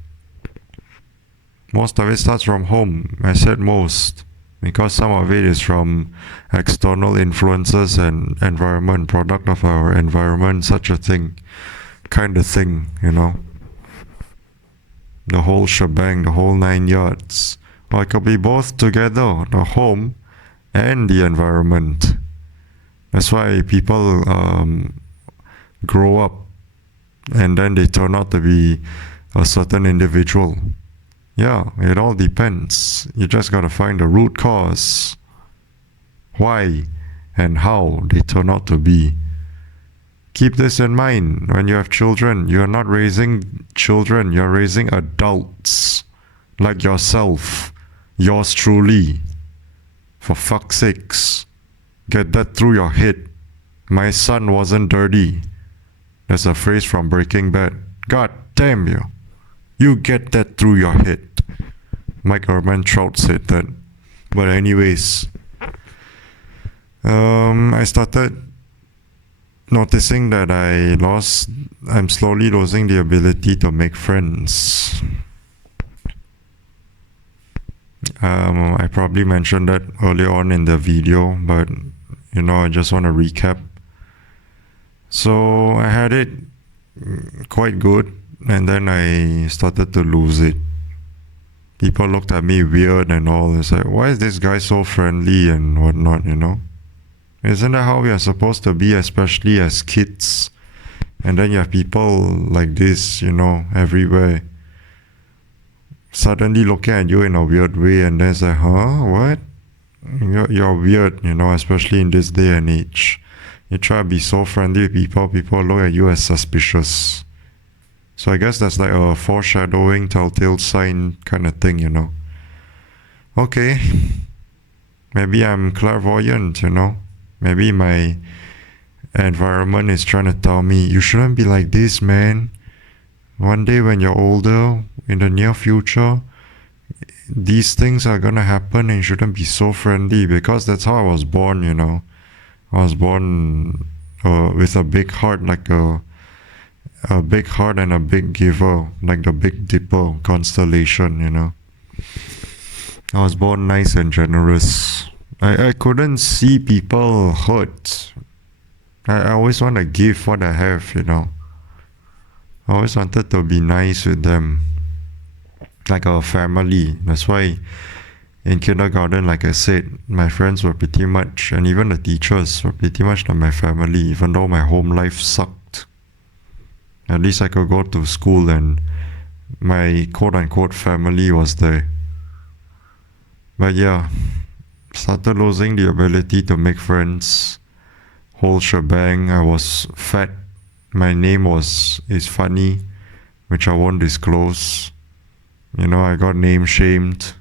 Most of it starts from home. I said most, because some of it is from external influences and environment, product of our environment, such a thing, kind of thing, The whole shebang, the whole 9 yards. Or it could be both together, the home and the environment. That's why people grow up and then they turn out to be a certain individual. Yeah, it all depends. You just gotta find the root cause. Why and how they turn out to be. Keep this in mind when you have children. You're not raising children, you're raising adults. Like yourself. Yours truly. For fuck's sakes. Get that through your head. My son wasn't dirty. That's a phrase from Breaking Bad. God damn you. You get that through your head. Mike Ehrmantraut said that. But anyways, I started noticing that I'm slowly losing the ability to make friends. I probably mentioned that earlier on in the video, but I just want to recap. So I had it quite good, and then I started to lose it. People looked at me weird and all. It's like, why is this guy so friendly and whatnot, Isn't that how we are supposed to be, especially as kids? And then you have people like this, everywhere, suddenly looking at you in a weird way, and then it's like, huh, what? You're weird, especially in this day and age. You try to be so friendly with people look at you as suspicious. So I guess that's like a foreshadowing, telltale sign kind of thing, Okay, maybe I'm clairvoyant, Maybe my environment is trying to tell me, you shouldn't be like this, man. One day when you're older, in the near future, these things are gonna happen and you shouldn't be so friendly because that's how I was born, you know. I was born with a big heart, like a big heart and a big giver, like the Big Dipper constellation, you know. I was born nice and generous. I couldn't see people hurt. I always want to give what I have, you know. I always wanted to be nice with them, like a family. That's why in kindergarten, like I said, my friends were pretty much, and even the teachers were pretty much like my family, even though my home life sucked. At least I could go to school and my quote unquote family was there. But yeah, started losing the ability to make friends. Whole shebang. I was fat. My name is funny, which I won't disclose. You know, I got name shamed.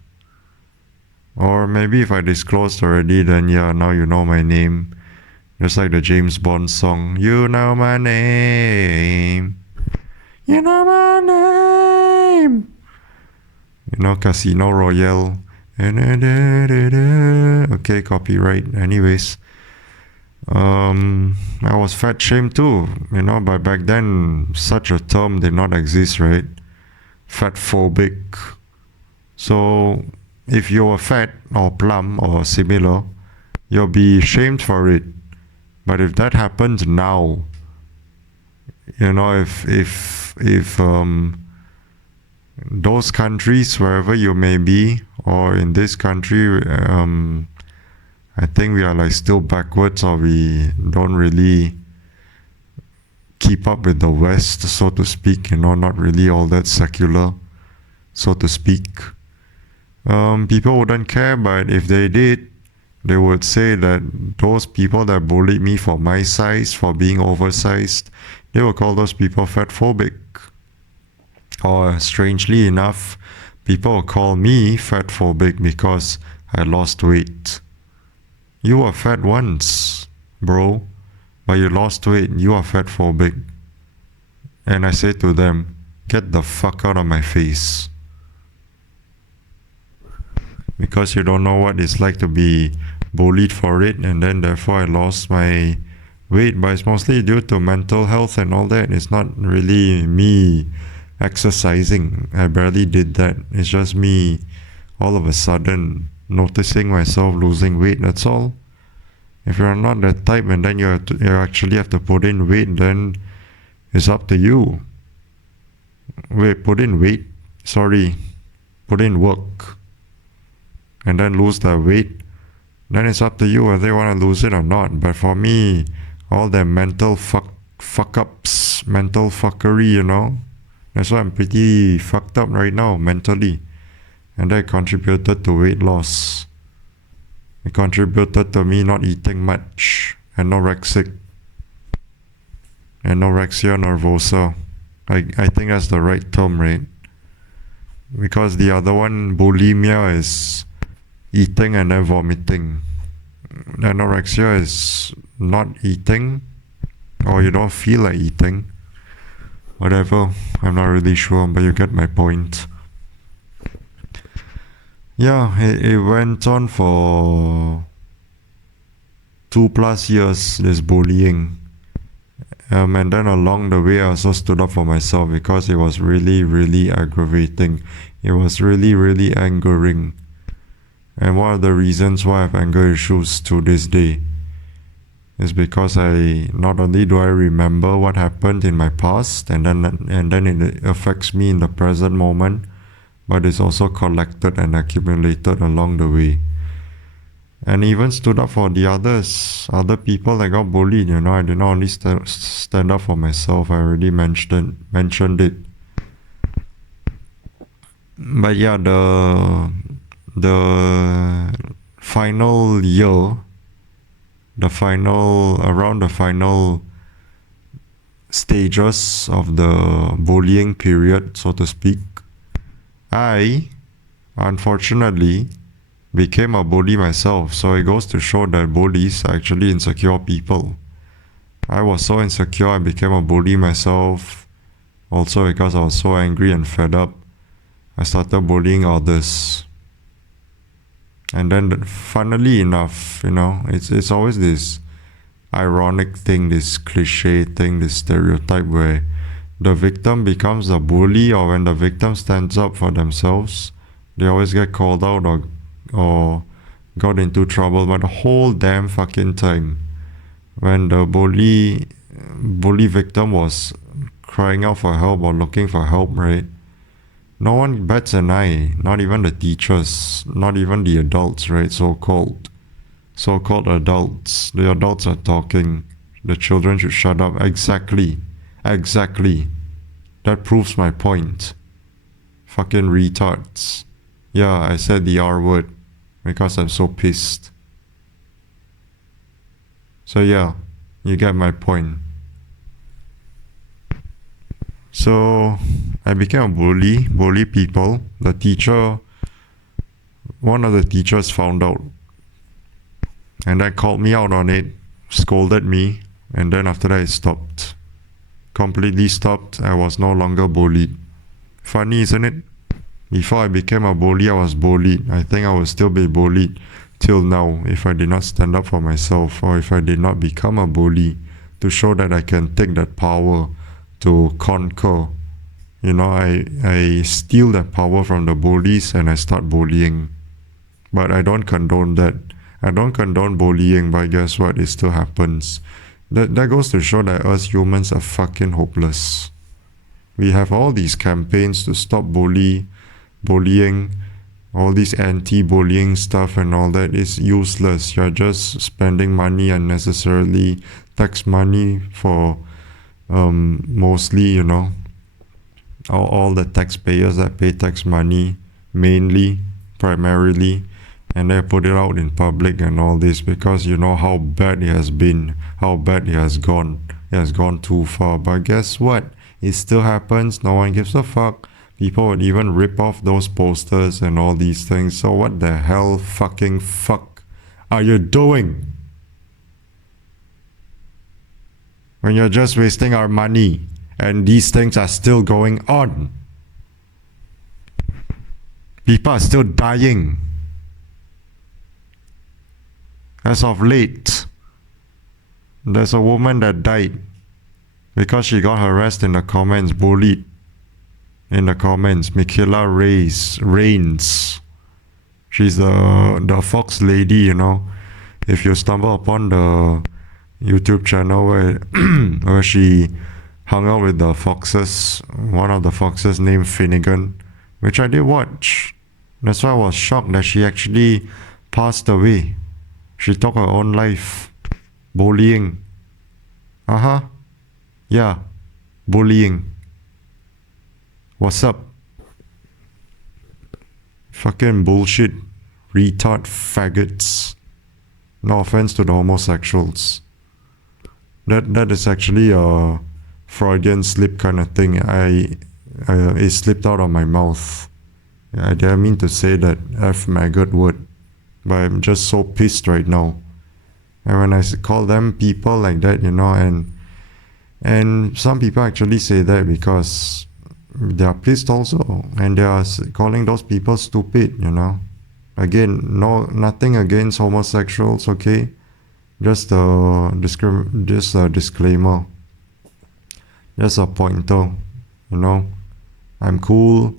Or maybe if I disclosed already, then yeah, now you know my name. Just like the James Bond song, you know my name. You know my name. You know, Casino Royale. Okay, copyright. Anyways, I was fat shamed too, you know, but back then such a term did not exist, right? Fat phobic. So if you were fat or plump or similar, you'll be shamed for it. But if that happens now, you know, if those countries, wherever you may be, or in this country, I think we are like still backwards, or we don't really keep up with the West, so to speak, you know, not really all that secular, so to speak. People wouldn't care, but if they did, they would say that those people that bullied me for my size, for being oversized, they would call those people fatphobic. Or strangely enough, people call me fatphobic because I lost weight. You were fat once, bro, but you lost weight. You are fatphobic. And I say to them, get the fuck out of my face. Because you don't know what it's like to be bullied for it, and then therefore I lost my weight. But it's mostly due to mental health and all that. It's not really me exercising. I barely did that. It's just me all of a sudden noticing myself losing weight. That's all. If you're not that type and then you actually have to put in weight, then it's up to you. Wait, put in weight? Sorry, put in work and then lose the weight, then it's up to you whether you want to lose it or not. But for me, all the mental fuck ups, mental fuckery, you know, that's why I'm pretty fucked up right now mentally, and that contributed to weight loss. It contributed to me not eating much, anorexic, anorexia nervosa. I think that's the right term, right? Because the other one, bulimia, is eating and then vomiting. Anorexia is not eating, or you don't feel like eating. Whatever, I'm not really sure, but you get my point. Yeah, it went on for 2+ years, this bullying. And then along the way, I also stood up for myself because it was really, really aggravating. It was really, really angering. And one of the reasons why I have anger issues to this day is because not only do I remember what happened in my past, and then it affects me in the present moment, but it's also collected and accumulated along the way. And even stood up for the other people that got bullied, you know. I did not only stand up for myself, I already mentioned it. But yeah, the final year, around the final stages of the bullying period, so to speak, I, unfortunately, became a bully myself. So it goes to show that bullies are actually insecure people. I was so insecure, I became a bully myself. Also because I was so angry and fed up, I started bullying others. And then, funnily enough, it's always this ironic thing, this cliche thing, this stereotype where the victim becomes a bully, or when the victim stands up for themselves, they always get called out or got into trouble. But the whole damn fucking time, when the bully victim was crying out for help or looking for help, right? No one bats an eye, not even the teachers, not even the adults, right? So-called adults. The adults are talking. The children should shut up. Exactly. That proves my point. Fucking retards. Yeah, I said the R word because I'm so pissed. So yeah, you get my point. So I became a bully people. One of the teachers found out and then called me out on it, scolded me, and then after that it stopped. Completely stopped. I was no longer bullied. Funny, isn't it? Before I became a bully, I was bullied. I think I would still be bullied till now if I did not stand up for myself, or if I did not become a bully to show that I can take that power to conquer. I steal that power from the bullies and I start bullying. But I don't condone that. I don't condone bullying, but guess what? It still happens. That goes to show that us humans are fucking hopeless. We have all these campaigns to stop bullying, all this anti-bullying stuff and all that is useless. You're just spending money unnecessarily, tax money for mostly, all the taxpayers that pay tax money, primarily, and they put it out in public and all this because you know how bad it has been, how bad it has gone. It has gone too far. But guess what? It still happens. No one gives a fuck. People would even rip off those posters and all these things. So what the hell fucking fuck are you doing? When you're just wasting our money and these things are still going on. People are still dying. As of late, there's a woman that died because she got harassed in the comments, bullied in the comments. Michaela Reigns. She's the fox lady, If you stumble upon the YouTube channel where she hung out with the foxes, one of the foxes named Finnegan, which I did watch. That's why I was shocked that she actually passed away. She took her own life. Bullying. Yeah. Bullying. What's up? Fucking bullshit. Retard faggots. No offense to the homosexuals. That is actually a Freudian slip kind of thing. It slipped out of my mouth. I didn't mean to say that F maggot word. But I'm just so pissed right now. And when I call them people like that, and some people actually say that because they are pissed also, and they are calling those people stupid, Again, nothing against homosexuals, okay? Just a disclaimer. Just a pointer, I'm cool.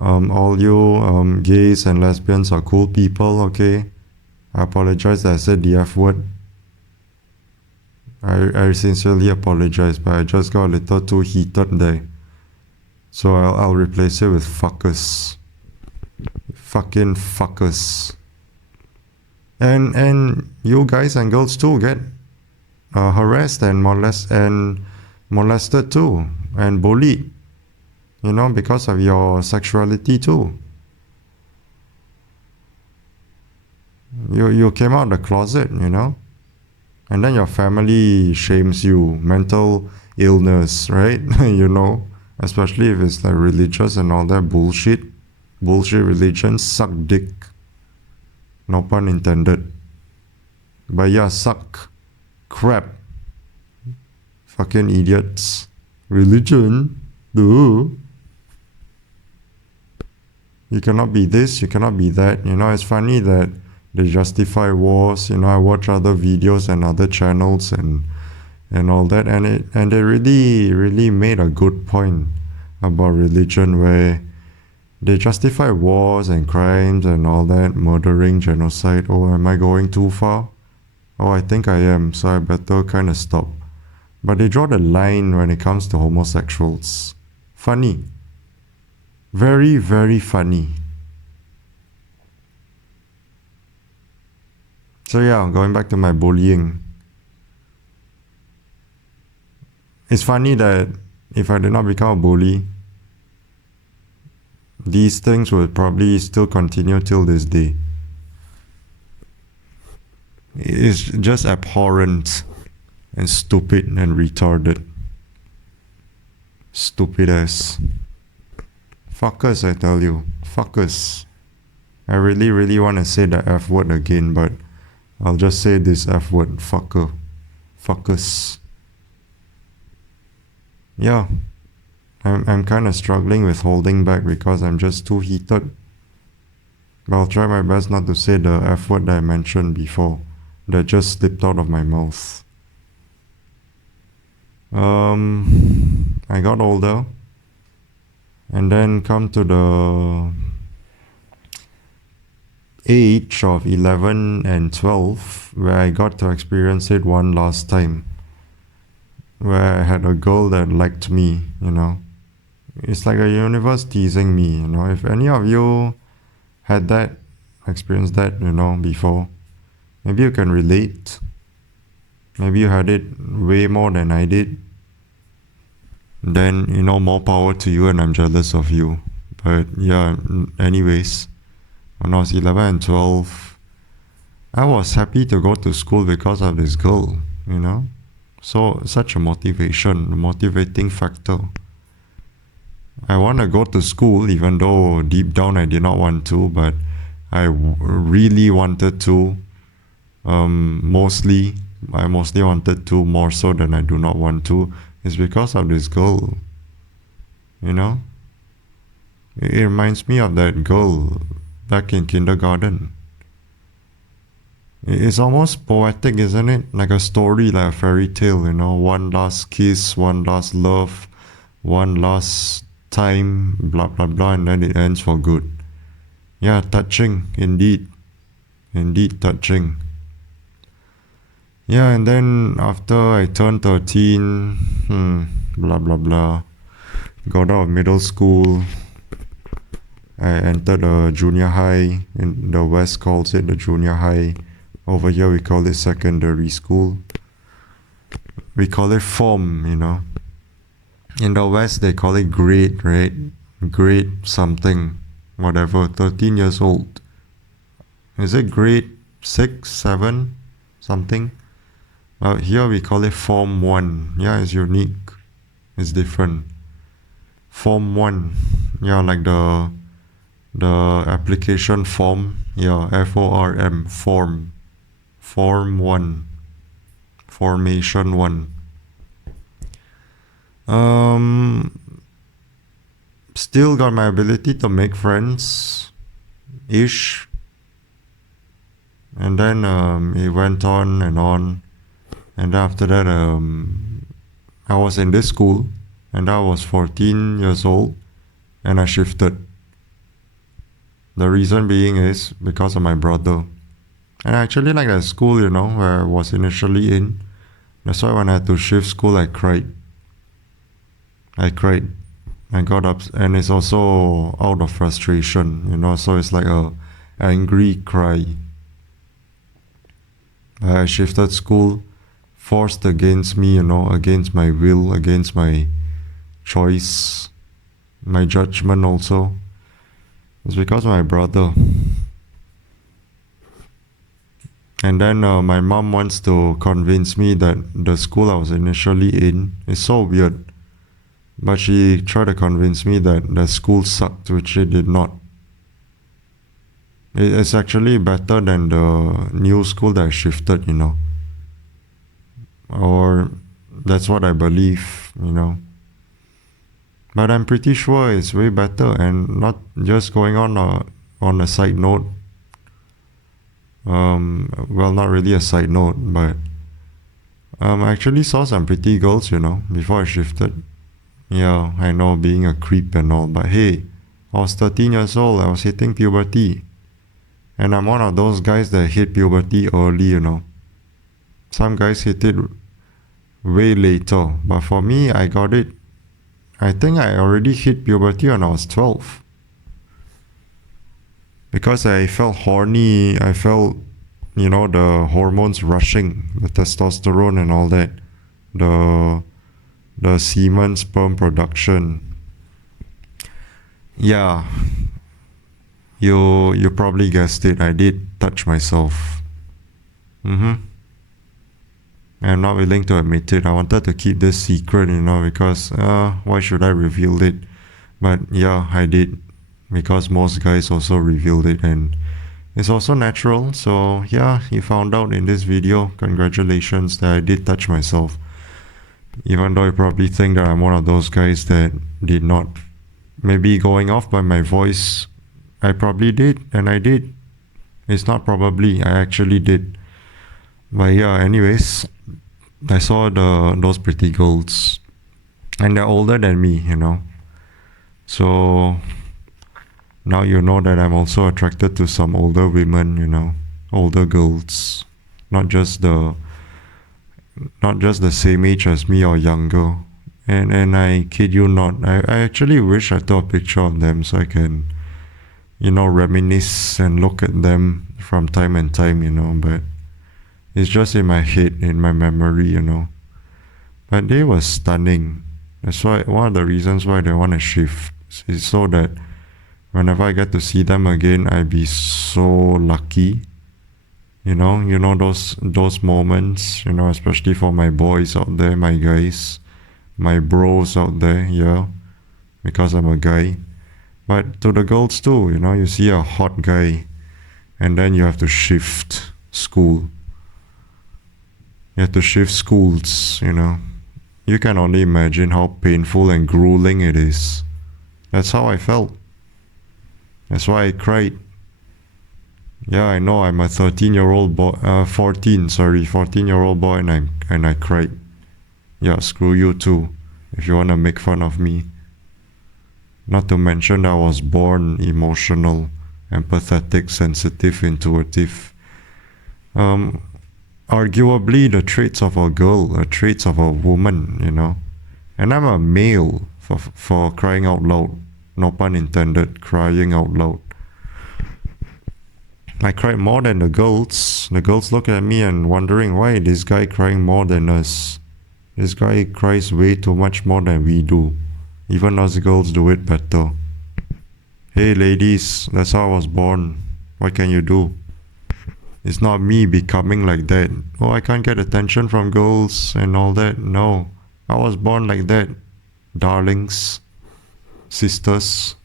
All you gays and lesbians are cool people, okay? I apologize that I said the F word. I sincerely apologize, but I just got a little too heated there. So I'll replace it with fuckers. Fucking fuckers. And you guys and girls too get harassed and molested too, and bullied. Because of your sexuality too. You came out of the closet, and then your family shames you. Mental illness, right? Especially if it's like religious and all that bullshit. Bullshit religion, suck dick. No pun intended. But yeah, suck. Crap. Fucking idiots. Religion? Ooh. You cannot be this, you cannot be that. It's funny that they justify wars. I watch other videos and other channels and all that, and they really made a good point about religion, where they justify wars and crimes and all that, murdering, genocide. Oh, am I going too far? Oh, I think I am, so I better kind of stop. But they draw the line when it comes to homosexuals. Funny. Very, very funny. So yeah, going back to my bullying. It's funny that if I did not become a bully, these things would probably still continue till this day. It's just abhorrent and stupid and retarded. Stupid ass. Fuckers, I tell you. Fuckers. I really want to say the F word again, but I'll just say this F word. Fucker. Fuckers. Yeah. I'm kind of struggling with holding back because I'm just too heated. But I'll try my best not to say the F word that I mentioned before, that just slipped out of my mouth. I got older, and then come to the age of 11 and 12, where I got to experience it one last time, where I had a girl that liked me. It's like a universe teasing me. If any of you had that, experienced that, before, maybe you can relate. Maybe you had it way more than I did. Then, more power to you, and I'm jealous of you. But yeah, anyways, when I was 11 and 12, I was happy to go to school because of this girl, So, such a motivating factor. I want to go to school, even though deep down I did not want to, but I really wanted to. I mostly wanted to, more so than I do not want to. It's because of this girl. It reminds me of that girl back in kindergarten. It's almost poetic, isn't it? Like a story, like a fairy tale, one last kiss, one last love, one last time, blah blah blah, and then it ends for good. Yeah, touching, indeed touching. Yeah, and then after I turned 13, blah blah blah, got out of middle school, I entered a junior high. In the West calls it the junior high. Over here we call it secondary school. We call it form, In the West they call it grade, right? Grade something, whatever, 13 years old. Is it grade 6, 7, something? Well, here we call it Form 1. Yeah, it's unique. It's different. Form 1. Yeah, like the application form. Yeah, FORM. Form. Form 1. Formation 1. Still got my ability to make friends-ish. And then it went on and on. And after that, I was in this school, and I was 14 years old, and I shifted. The reason being is because of my brother. And I actually like that school, where I was initially in. That's why when I had to shift school, I cried. I got up, and it's also out of frustration, so it's like a angry cry. I shifted school, forced against me, against my will, against my choice, my judgment also. It's because of my brother. And then my mom wants to convince me that the school I was initially in is so weird. But she tried to convince me that the school sucked, which it did not. It's actually better than the new school that I shifted, Or that's what I believe, But I'm pretty sure it's way better. And not just going on a side note. Well, not really a side note, but I actually saw some pretty girls, before I shifted. Yeah, I know, being a creep and all, but hey, I was 13 years old. I was hitting puberty, and I'm one of those guys that hit puberty early. Some guys hit it way later, but for me, I got it. I think I already hit puberty when I was 12. Because I felt horny, I felt, the hormones rushing, the testosterone and all that, the semen sperm production. Yeah, you probably guessed it. I did touch myself. I'm not willing to admit it. I wanted to keep this secret, because why should I reveal it? But yeah, I did, because most guys also revealed it, and it's also natural. So yeah, you found out in this video. Congratulations that I did touch myself. Even though you probably think that I'm one of those guys that did not. Maybe going off by my voice, I probably did, and I did. It's not probably, I actually did. But yeah, anyways, I saw those pretty girls, and they're older than me, So now you know that I'm also attracted to some older women, older girls, not just the same age as me or younger. And I kid you not, I actually wish I took a picture of them so I can, reminisce and look at them from time and time, but it's just in my head, in my memory, But they were stunning. That's why one of the reasons why they want to shift is so that whenever I get to see them again, I'd be so lucky. Those moments, especially for my boys out there, my guys, my bros out there, yeah, because I'm a guy. But to the girls too, you see a hot guy, and then you have to shift school. You have to shift schools, You can only imagine how painful and grueling it is. That's how I felt. That's why I cried. Yeah, I know, I'm a 13-year-old boy, 14-year-old boy, and I cried. Yeah, screw you too, if you wanna make fun of me. Not to mention that I was born emotional, empathetic, sensitive, intuitive. Arguably the traits of a girl, the traits of a woman, And I'm a male, for crying out loud. No pun intended, crying out loud. I cried more than the girls. The girls look at me and wondering why this guy crying more than us. This guy cries way too much more than we do. Even us girls do it better. Hey ladies, that's how I was born. What can you do? It's not me becoming like that. Oh, I can't get attention from girls and all that. No, I was born like that. Darlings, sisters.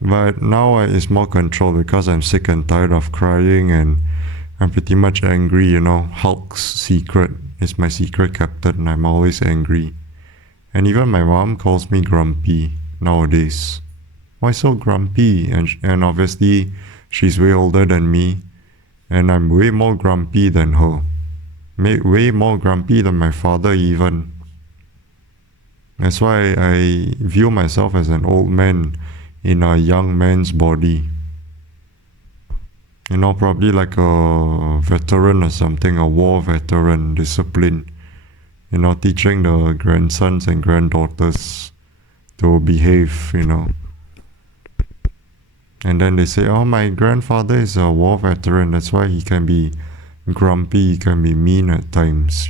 But now it's more control because I'm sick and tired of crying, and I'm pretty much angry, Hulk's secret is my secret captain. I'm always angry. And even my mom calls me grumpy nowadays. Why so grumpy? And obviously she's way older than me, and I'm way more grumpy than her. Way more grumpy than my father even. That's why I view myself as an old man in a young man's body. Probably like a veteran or something, a war veteran, discipline. Teaching the grandsons and granddaughters to behave, And then they say, oh, my grandfather is a war veteran, that's why he can be grumpy, he can be mean at times,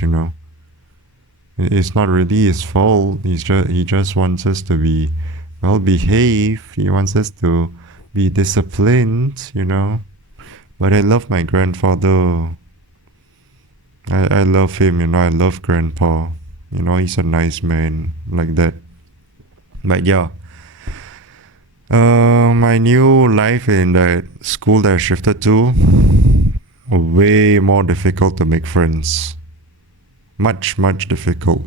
It's not really his fault. He just wants us to be well behaved. He wants us to be disciplined, But I love my grandfather. I love him, I love grandpa. He's a nice man, like that. But yeah. My new life in that school that I shifted to, way more difficult to make friends. Much, much difficult.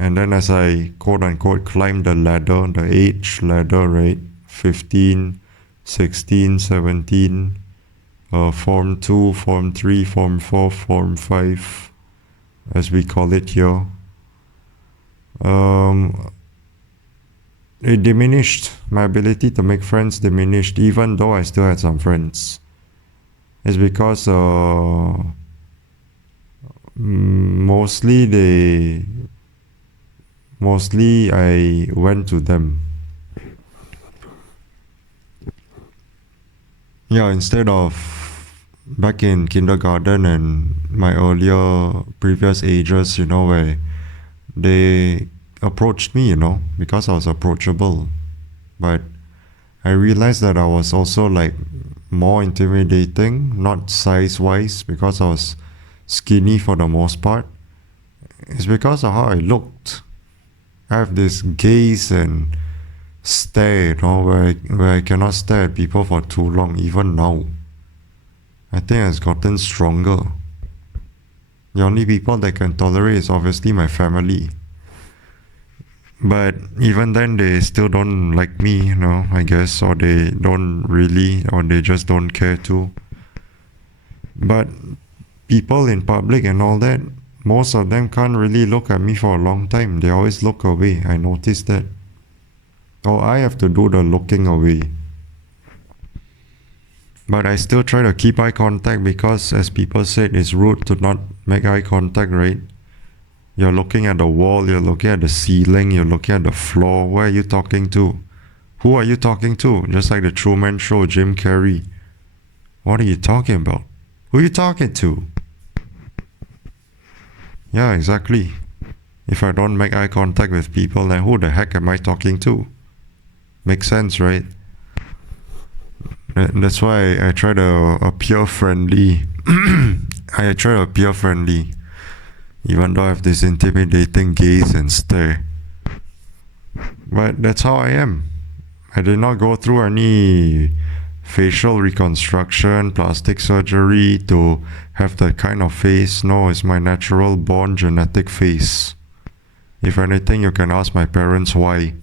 And then as I quote unquote climbed the ladder, the age ladder, right? 15, 16, 17, Form 2, Form 3, Form 4, Form 5, as we call it here. It diminished. My ability to make friends diminished, even though I still had some friends. It's because mostly I went to them. Yeah, instead of back in kindergarten and my earlier previous ages, where they approached me, because I was approachable. But I realized that I was also like more intimidating, not size-wise, because I was skinny for the most part. It's because of how I looked. I have this gaze and stare, where I cannot stare at people for too long, even now. I think it's gotten stronger. The only people that can tolerate is obviously my family. But even then, they still don't like me, I guess, or they don't really, or they just don't care too. But people in public and all that, most of them can't really look at me for a long time. They always look away. I noticed that. Or I have to do the looking away. But I still try to keep eye contact because, as people said, it's rude to not make eye contact, right? You're looking at the wall, you're looking at the ceiling, you're looking at the floor. Where are you talking to? Who are you talking to? Just like the Truman Show, Jim Carrey. What are you talking about? Who are you talking to? Yeah, exactly. If I don't make eye contact with people, then who the heck am I talking to? Makes sense, right? That's why I try to appear friendly. I try to appear friendly, even though I have this intimidating gaze and stare. But that's how I am. I did not go through any facial reconstruction, plastic surgery to have that kind of face. No, it's my natural born genetic face. If anything, you can ask my parents why.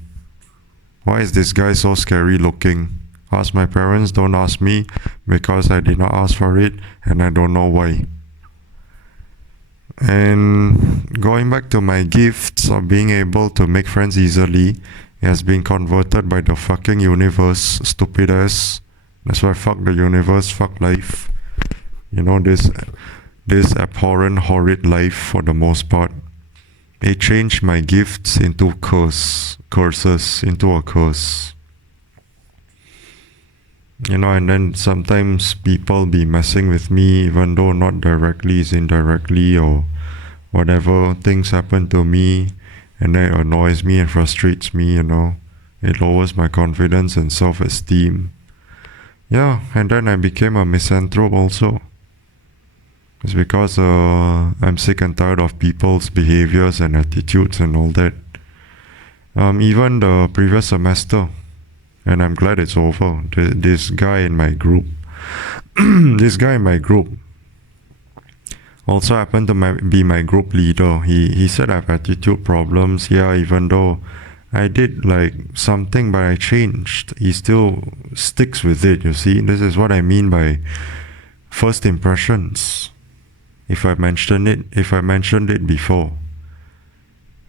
Why is this guy so scary looking? Ask my parents, don't ask me, because I did not ask for it and I don't know why. And going back to my gifts of being able to make friends easily, it has been converted by the fucking universe, stupid ass. That's why fuck the universe, fuck life. This abhorrent, horrid life for the most part. It changed my gifts into curses into a curse. And then sometimes people be messing with me, even though not directly, is indirectly, or whatever. Things happen to me, and that annoys me and frustrates me, It lowers my confidence and self-esteem. Yeah, and then I became a misanthrope also. It's because I'm sick and tired of people's behaviors and attitudes and all that. Even the previous semester, and I'm glad it's over. This guy in my group, also happened to be my group leader. He said I have attitude problems. Yeah, even though I did like something, but I changed. He still sticks with it. You see, this is what I mean by first impressions. If I mentioned it before,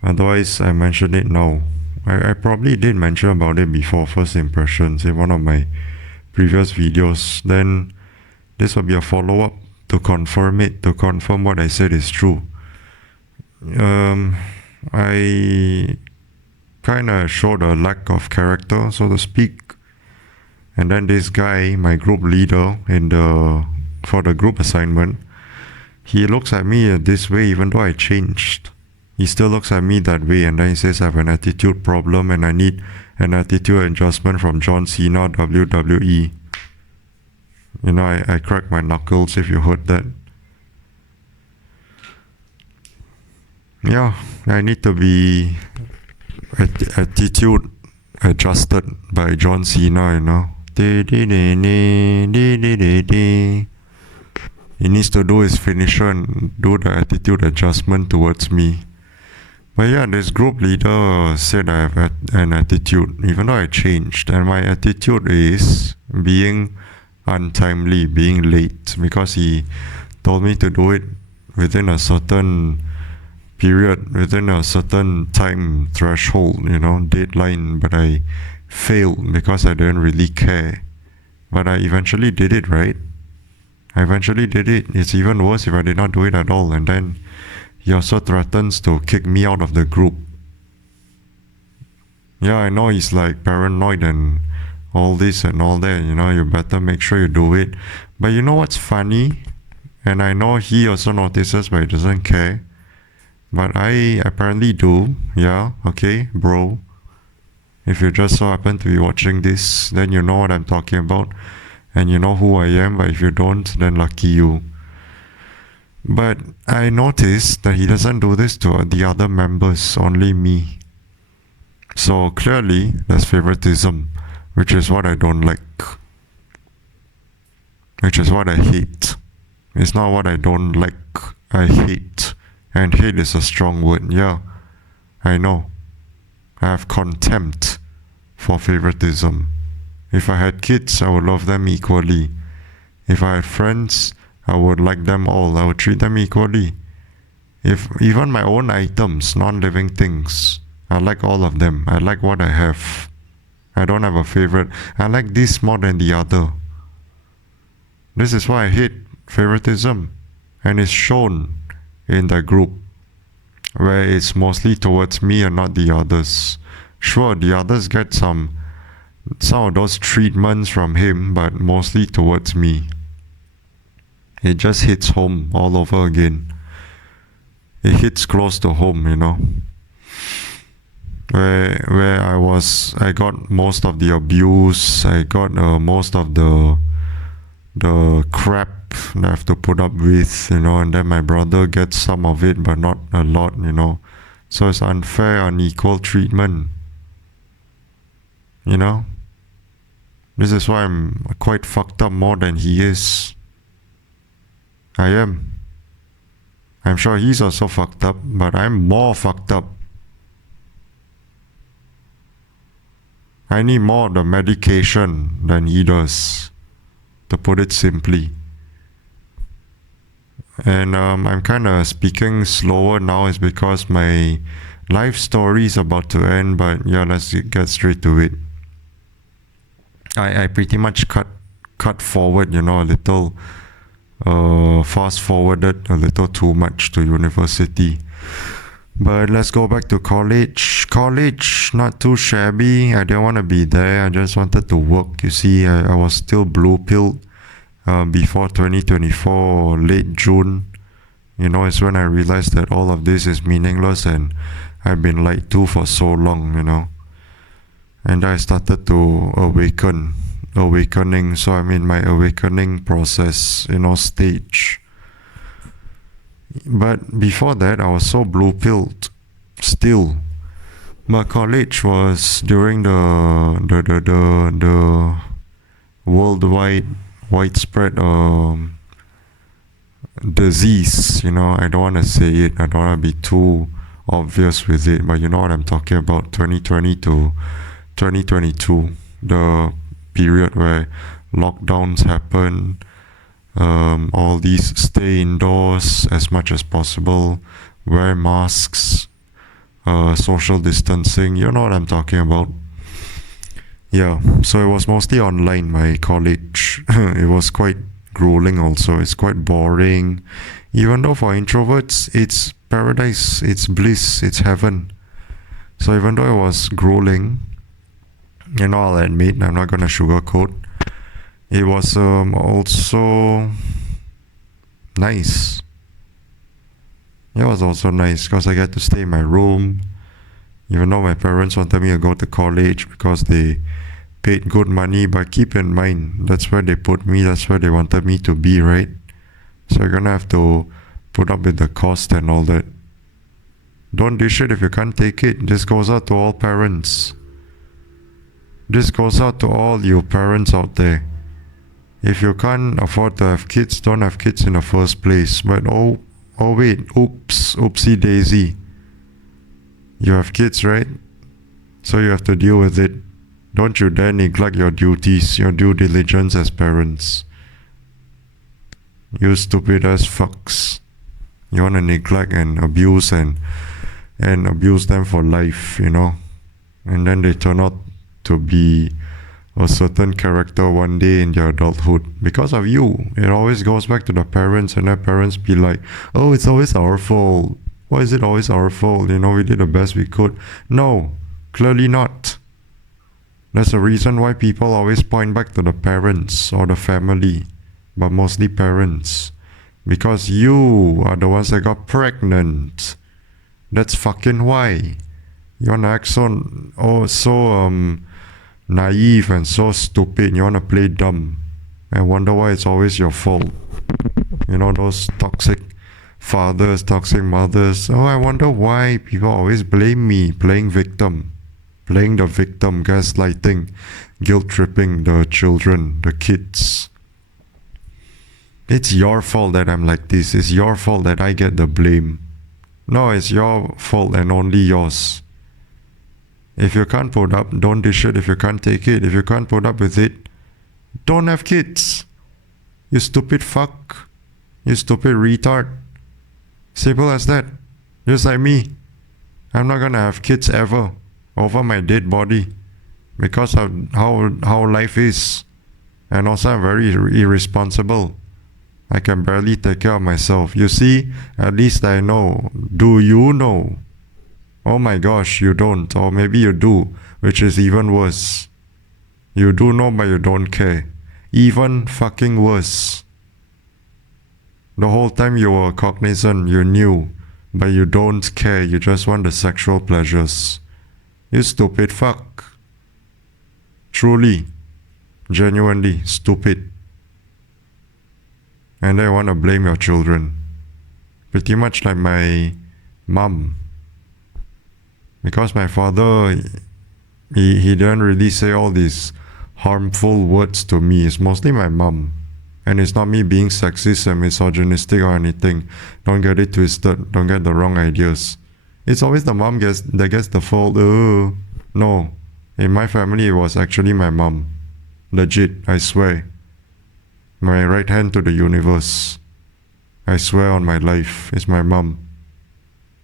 otherwise I mentioned it now. I probably did mention about it before, first impressions, in one of my previous videos. Then this will be a follow-up to confirm what I said is true. I kind of showed a lack of character, so to speak. And then this guy, my group leader, for the group assignment, he looks at me this way even though I changed. He still looks at me that way, and then he says I have an attitude problem and I need an attitude adjustment from John Cena, WWE. I cracked my knuckles if you heard that. Yeah, I need to be attitude adjusted by John Cena, He needs to do his finisher and do the attitude adjustment towards me. But yeah, this group leader said I have an attitude, even though I changed. And my attitude is being untimely, being late, because he told me to do it within a certain period, within a certain time threshold, deadline. But I failed because I didn't really care. But I eventually did it, right? I eventually did it. It's even worse if I did not do it at all. And then he also threatens to kick me out of the group. Yeah, I know he's like paranoid and all this and all that, you better make sure you do it. But you know what's funny? And I know he also notices, but he doesn't care. But I apparently do. Yeah, okay, bro. If you just so happen to be watching this, then you know what I'm talking about. And you know who I am, but if you don't, then lucky you. But I noticed that he doesn't do this to the other members, only me. So clearly, there's favoritism, which is what I don't like. Which is what I hate. It's not what I don't like, I hate. And hate is a strong word, yeah. I know. I have contempt for favoritism. If I had kids, I would love them equally. If I had friends, I would like them all. I would treat them equally. If even my own items, non-living things, I like all of them. I like what I have. I don't have a favorite. I like this more than the other. This is why I hate favoritism. And it's shown in the group, where it's mostly towards me and not the others. Sure, the others get some of those treatments from him, but mostly towards me. It just hits home all over again. It hits close to home, Where I got most of the abuse. I got most of the crap that I have to put up with, and then my brother gets some of it, but not a lot, So it's unfair, unequal treatment. This is why I'm quite fucked up more than he is. I am. I'm sure he's also fucked up, but I'm more fucked up. I need more of the medication than he does, to put it simply. And I'm kind of speaking slower now is because my life story is about to end, but yeah, let's get straight to it. I pretty much cut forward, a little, fast forwarded a little too much to university. But let's go back to college. College, not too shabby. I didn't want to be there. I just wanted to work. You see, I was still blue-pilled before 2024, late June. It's when I realized that all of this is meaningless and I've been lied to for so long, And I started to awakening. So I'm in my awakening process, stage. But before that, I was so blue-pilled still. My college was during the worldwide widespread disease. I don't want to say it. I don't want to be too obvious with it. But you know what I'm talking about. 2020 to 2022, the period where lockdowns happen. All these stay indoors as much as possible, wear masks, social distancing, you know what I'm talking about. Yeah, so it was mostly online, my college. It was quite grueling also. It's quite boring. Even though for introverts, it's paradise, it's bliss, it's heaven. So even though it was grueling, I'll admit, I'm not gonna sugarcoat, it was also nice. It was also nice because I get to stay in my room, even though my parents wanted me to go to college because they paid good money. But keep in mind, that's where they put me, that's where they wanted me to be, right? So you're gonna have to put up with the cost and all that. Don't dish it if you can't take it. This goes out to all parents. This goes out to all you parents out there. If you can't afford to have kids, don't have kids in the first place. But oh wait, oopsie daisy. You have kids, right? So you have to deal with it. Don't you dare neglect your duties, your due diligence as parents. You stupid ass fucks. You wanna neglect and abuse and abuse them for life, you know? And then they turn out to be a certain character one day in their adulthood because of you. It always goes back to the parents, and their parents be like, oh, it's always our fault. Why is it always our fault? You know, we did the best we could. No, clearly not. There's a reason why people always point back to the parents or the family, but mostly parents. Because you are the ones that got pregnant. That's fucking why. You wanna act so naive and so stupid. You wanna play dumb and wonder why it's always your fault. You know, those toxic fathers, toxic mothers. Oh, I wonder why people always blame me, playing victim. Playing the victim, gaslighting, guilt-tripping the children, the kids. It's your fault that I'm like this. It's your fault that I get the blame. No, it's your fault and only yours. If you can't put up, don't dish it. If you can't take it, if you can't put up with it, don't have kids. You stupid fuck. You stupid retard. Simple as that. Just like me. I'm not gonna have kids ever over my dead body because of how life is. And also I'm very irresponsible. I can barely take care of myself. You see, at least I know. Do you know? Oh my gosh, you don't. Or maybe you do, which is even worse. You do know, but you don't care. Even fucking worse. The whole time you were cognizant, you knew, but you don't care. You just want the sexual pleasures. You stupid fuck. Truly, genuinely stupid. And I want to blame your children. Pretty much like my mom. Because my father, he didn't really say all these harmful words to me. It's mostly my mom. And it's not me being sexist and misogynistic or anything. Don't get it twisted. Don't get the wrong ideas. It's always the mom that gets the fault. No. In my family, it was actually my mom. Legit, I swear. My right hand to the universe. I swear on my life, it's my mom.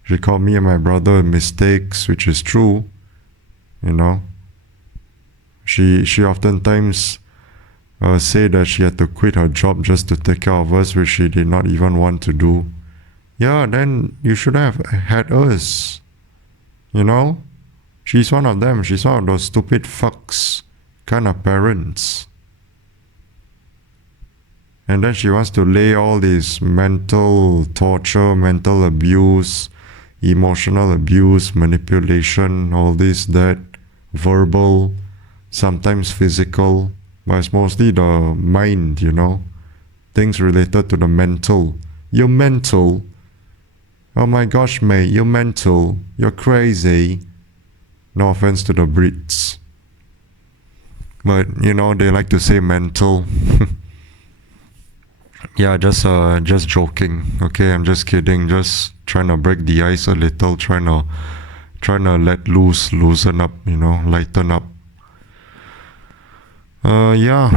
She called me and my brother mistakes, which is true. You know. She oftentimes said that she had to quit her job just to take care of us, which she did not even want to do. Yeah, then you should have had us. You know? She's one of them. She's one of those stupid fucks kind of parents. And then she wants to lay all this mental torture, mental abuse, emotional abuse, manipulation, all this, that, verbal, sometimes physical, but it's mostly the mind, you know? Things related to the mental. You're mental. Oh my gosh, mate, you're mental. You're crazy. No offense to the Brits. But, you know, they like to say mental. Yeah, just joking. Okay, I'm just kidding. Just trying to break the ice a little. Trying to let loose, loosen up. You know, lighten up. Yeah,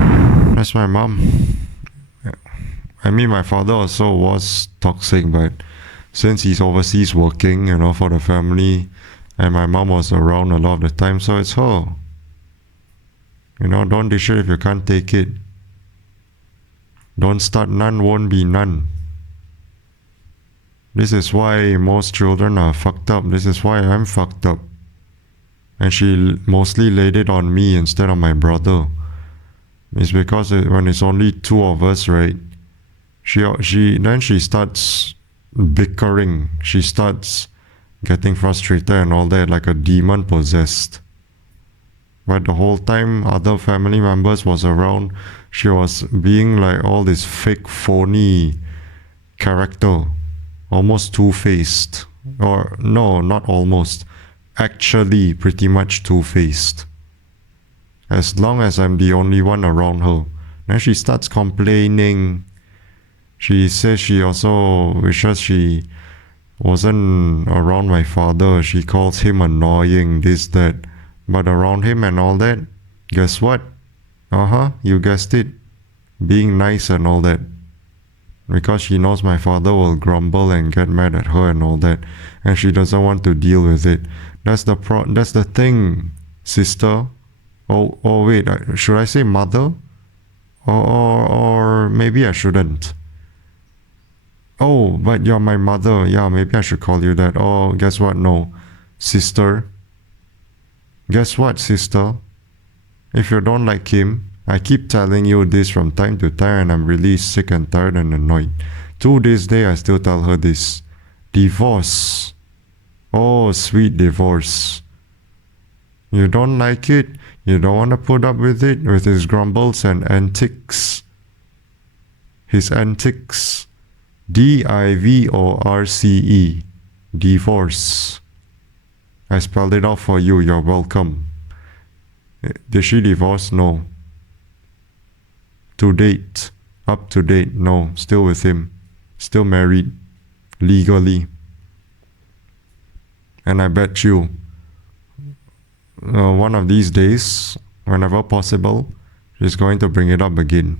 that's my mom. I mean, my father also was toxic, but since he's overseas working, you know, for the family, and my mom was around a lot of the time, so it's her. You know, don't dish it if you can't take it. Don't start none, won't be none. This is why most children are fucked up. This is why I'm fucked up. And she mostly laid it on me instead of my brother. It's because when it's only two of us, right? She starts bickering. She starts getting frustrated and all that, like a demon possessed. But the whole time other family members was around, she was being like all this fake, phony character. Almost two-faced. Or no, not almost. Actually pretty much two-faced. As long as I'm the only one around her. Then she starts complaining. She says she also wishes she wasn't around my father. She calls him annoying, this, that. But around him and all that, guess what? You guessed it. Being nice and all that. Because she knows my father will grumble and get mad at her and all that. And she doesn't want to deal with it. That's the thing, sister. Oh wait, should I say mother? Or maybe I shouldn't. Oh, but you're my mother. Yeah, maybe I should call you that. Oh, guess what? No. Sister. Guess what, sister? If you don't like him, I keep telling you this from time to time and I'm really sick and tired and annoyed. To this day, I still tell her this. Divorce. Oh, sweet divorce. You don't like it? You don't want to put up with it? With his grumbles and antics? His antics. DIVORCE. Divorce. I spelled it out for you. You're welcome. Did she divorce? No. To date. Up to date? No. Still with him. Still married. Legally. And I bet you, one of these days, whenever possible, she's going to bring it up again.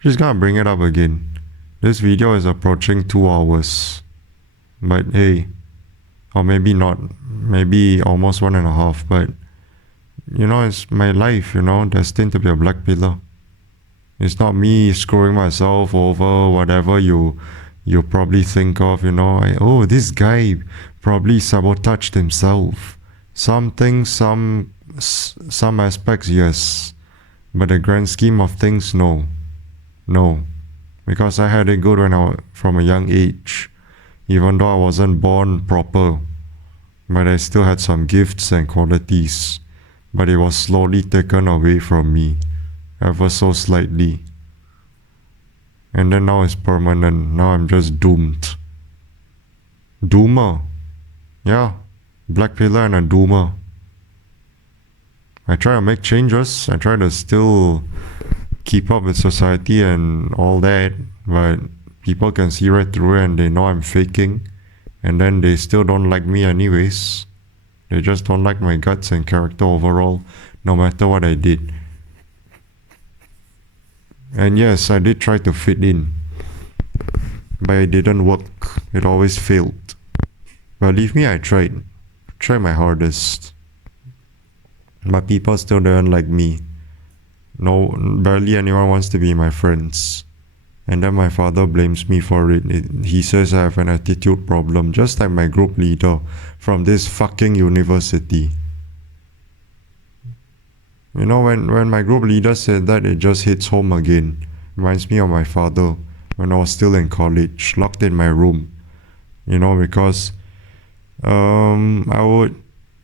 She's gonna bring it up again. This video is approaching 2 hours. But hey, or maybe not, maybe almost 1.5, but it's my life, destined to be a blackpiller. It's not me screwing myself over whatever you probably think of, this guy probably sabotaged himself. Some things, some aspects, yes. But the grand scheme of things, no. No. Because I had it good from a young age. Even though I wasn't born proper. But I still had some gifts and qualities. But it was slowly taken away from me. Ever so slightly. And then now it's permanent. Now I'm just doomed. Doomer. Yeah. Blackpiller and a doomer. I try to make changes. I try to still keep up with society and all that. But people can see right through it and they know I'm faking. And then they still don't like me anyways. They just don't like my guts and character overall. No matter what I did. And yes, I did try to fit in. But it didn't work. It always failed. Believe me, I tried. Tried my hardest. But people still don't like me. No, barely anyone wants to be my friends. And then my father blames me for it. He says I have an attitude problem, just like my group leader from this fucking university. When my group leader said that, it just hits home again. Reminds me of my father when I was still in college, locked in my room. Because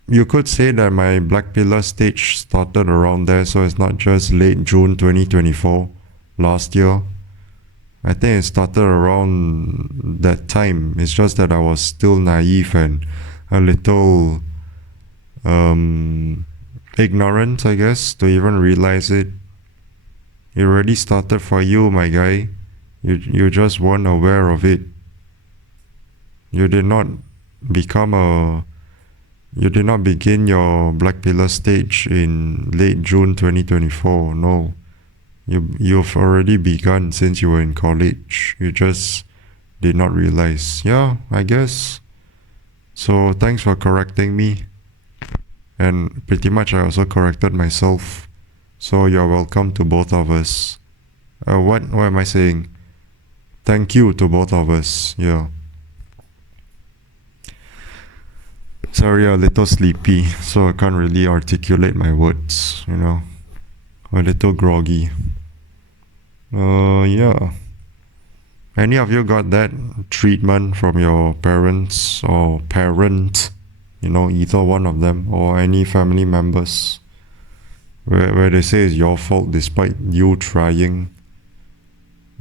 you could say that my blackpiller stage started around there, so it's not just late June 2024, last year. I think it started around that time. It's just that I was still naive and a little ignorant, I guess, to even realize it. It already started for you, my guy. You just weren't aware of it. You did not begin your blackpiller stage in late June 2024. No. You've already begun since you were in college. You just did not realize. Yeah, I guess. So thanks for correcting me. And pretty much I also corrected myself. So you're welcome to both of us. What am I saying? Thank you to both of us. Yeah. Sorry, a little sleepy, so I can't really articulate my words, A little groggy. Yeah. Any of you got that treatment from your parents or parent? Either one of them or any family members where they say it's your fault despite you trying.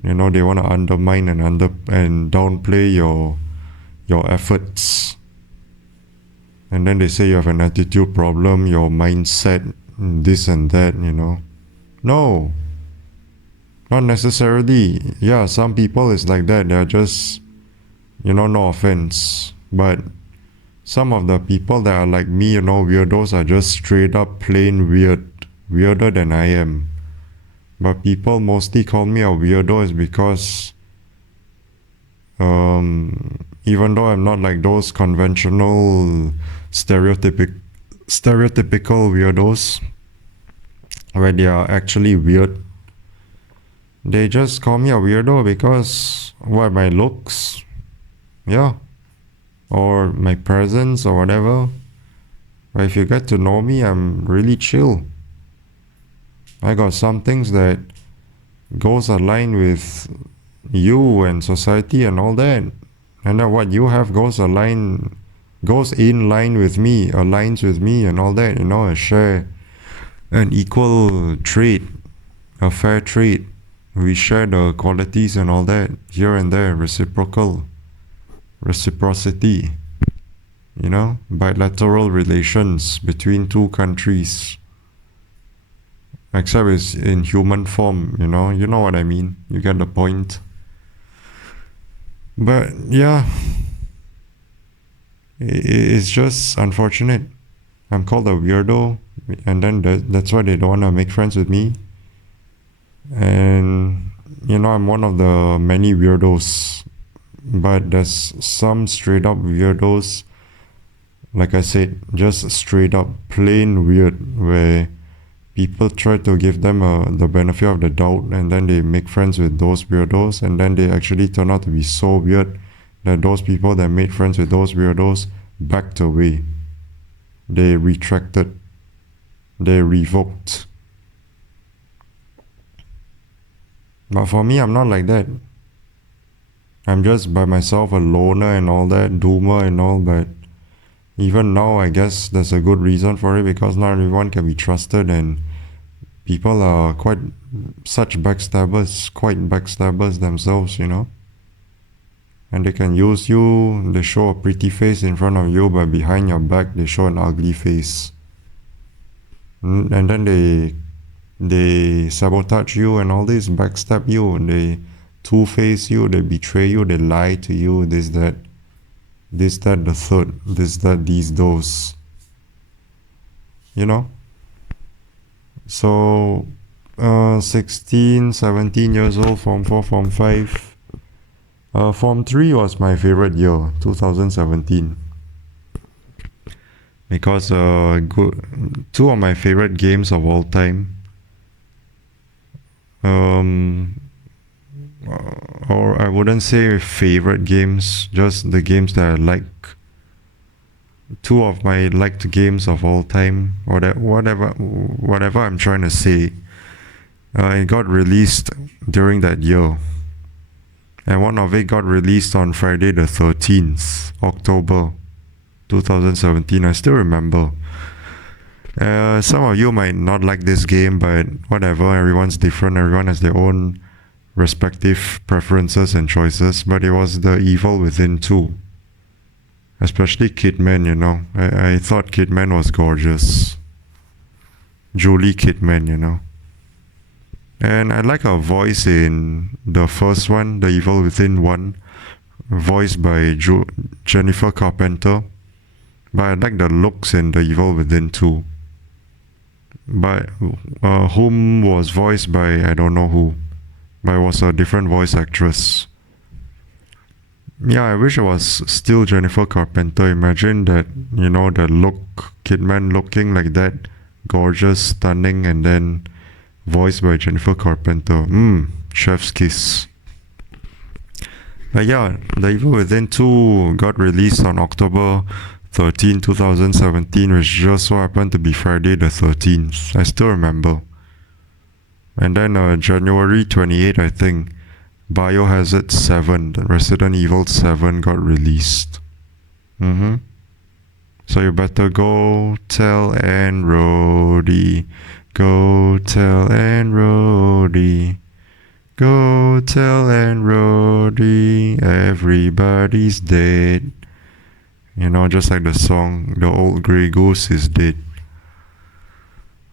They want to undermine and downplay your efforts. And then they say you have an attitude problem, your mindset, this and that, No. Not necessarily. Yeah, some people is like that. They're just No offense, but some of the people that are like me, weirdos, are just straight up plain weird, weirder than I am. But people mostly call me a weirdo is because even though I'm not like those conventional stereotypical weirdos where they are actually weird, they just call me a weirdo because what, my looks, yeah, or my presence or whatever. But if you get to know me, I'm really chill. I got some things that goes aligned with you and society and all that, and then what you have goes in line with me, aligns with me and all that. A share an equal trade, a fair trade. We share the qualities and all that here and there, reciprocity, bilateral relations between two countries. Except it's in human form, you know what I mean. You get the point. But yeah, it's just unfortunate. I'm called a weirdo, and then that's why they don't want to make friends with me. And I'm one of the many weirdos, but there's some straight up weirdos, like I said, just straight up plain weird, where people try to give them the benefit of the doubt, and then they make friends with those weirdos, and then they actually turn out to be so weird that those people that made friends with those weirdos backed away. They retracted. They revoked. But for me, I'm not like that. I'm just by myself, a loner and all that, doomer and all, but even now, I guess there's a good reason for it, because not everyone can be trusted, and people are quite backstabbers themselves, And they can use you, they show a pretty face in front of you, but behind your back, they show an ugly face. And then they sabotage you and all this, backstab you, and they two-face you, they betray you, they lie to you, this, that, the third, this, that, these, those. So, 16, 17 years old, Form 4, Form 5. Form 3 was my favorite year, 2017. Because two of my favorite games of all time, or I wouldn't say favorite games, just the games that I like. Two of my liked games of all time, or whatever I'm trying to say, it got released during that year. And one of it got released on Friday the 13th, October 2017. I still remember. Some of you might not like this game, but whatever, everyone's different. Everyone has their own respective preferences and choices. But it was The Evil Within 2. Especially Kidman, I thought Kidman was gorgeous. Julie Kidman, And I like her voice in the first one, The Evil Within 1, voiced by Jennifer Carpenter. But I like the looks in The Evil Within 2. But whom was voiced by, I don't know who. But it was a different voice actress. Yeah, I wish it was still Jennifer Carpenter. Imagine that, the look, Kidman looking like that, gorgeous, stunning, and then voiced by Jennifer Carpenter. Chef's kiss. But yeah, The Evil Within 2 got released on October 13, 2017, which just so happened to be Friday the 13th. I still remember. And then January 28, I think, Biohazard 7, the Resident Evil 7 got released. So you better go tell Anne Rhodey. Go tell Anne Rhodey. Go tell Anne Rhodey. Everybody's dead. Just like the song, The Old Grey Goose is Dead.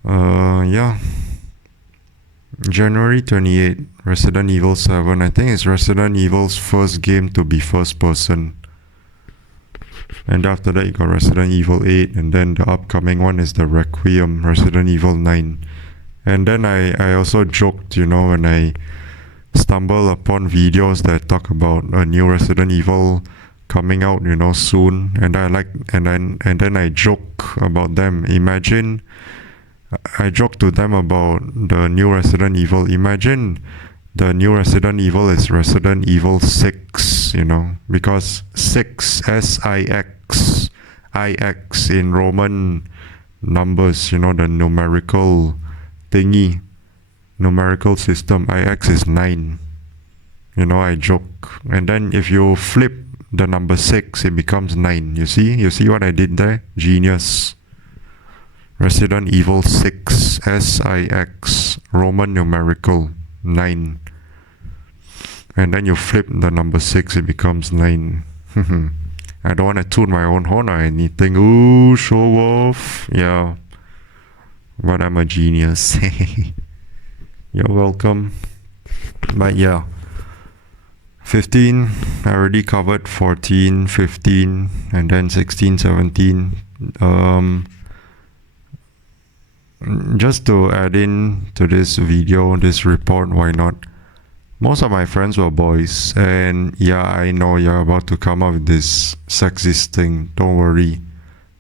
Yeah. January 28, Resident Evil 7. I think it's Resident Evil's first game to be first person. And after that, you got Resident Evil 8, and then the upcoming one is the Requiem, Resident Evil 9. And then I also joked, when I stumble upon videos that talk about a new Resident Evil coming out, soon, and then I joke about them. Imagine I joke to them about the new Resident Evil. Imagine the new Resident Evil is Resident Evil 6, because 6, S-I-X, I-X in Roman numbers, the numerical thingy, numerical system, I-X is 9. I joke. And then if you flip the number 6, it becomes 9. You see what I did there? Genius. Resident Evil 6, S-I-X, Roman numerical, 9. And then you flip the number 6, it becomes 9. I don't want to toot my own horn or anything. Ooh, show off. Yeah. But I'm a genius. You're welcome. But yeah. 15, I already covered 14, 15, and then 16, 17. Just to add in to this video, this report, why not? Most of my friends were boys, and yeah, I know you're about to come up with this sexist thing. Don't worry.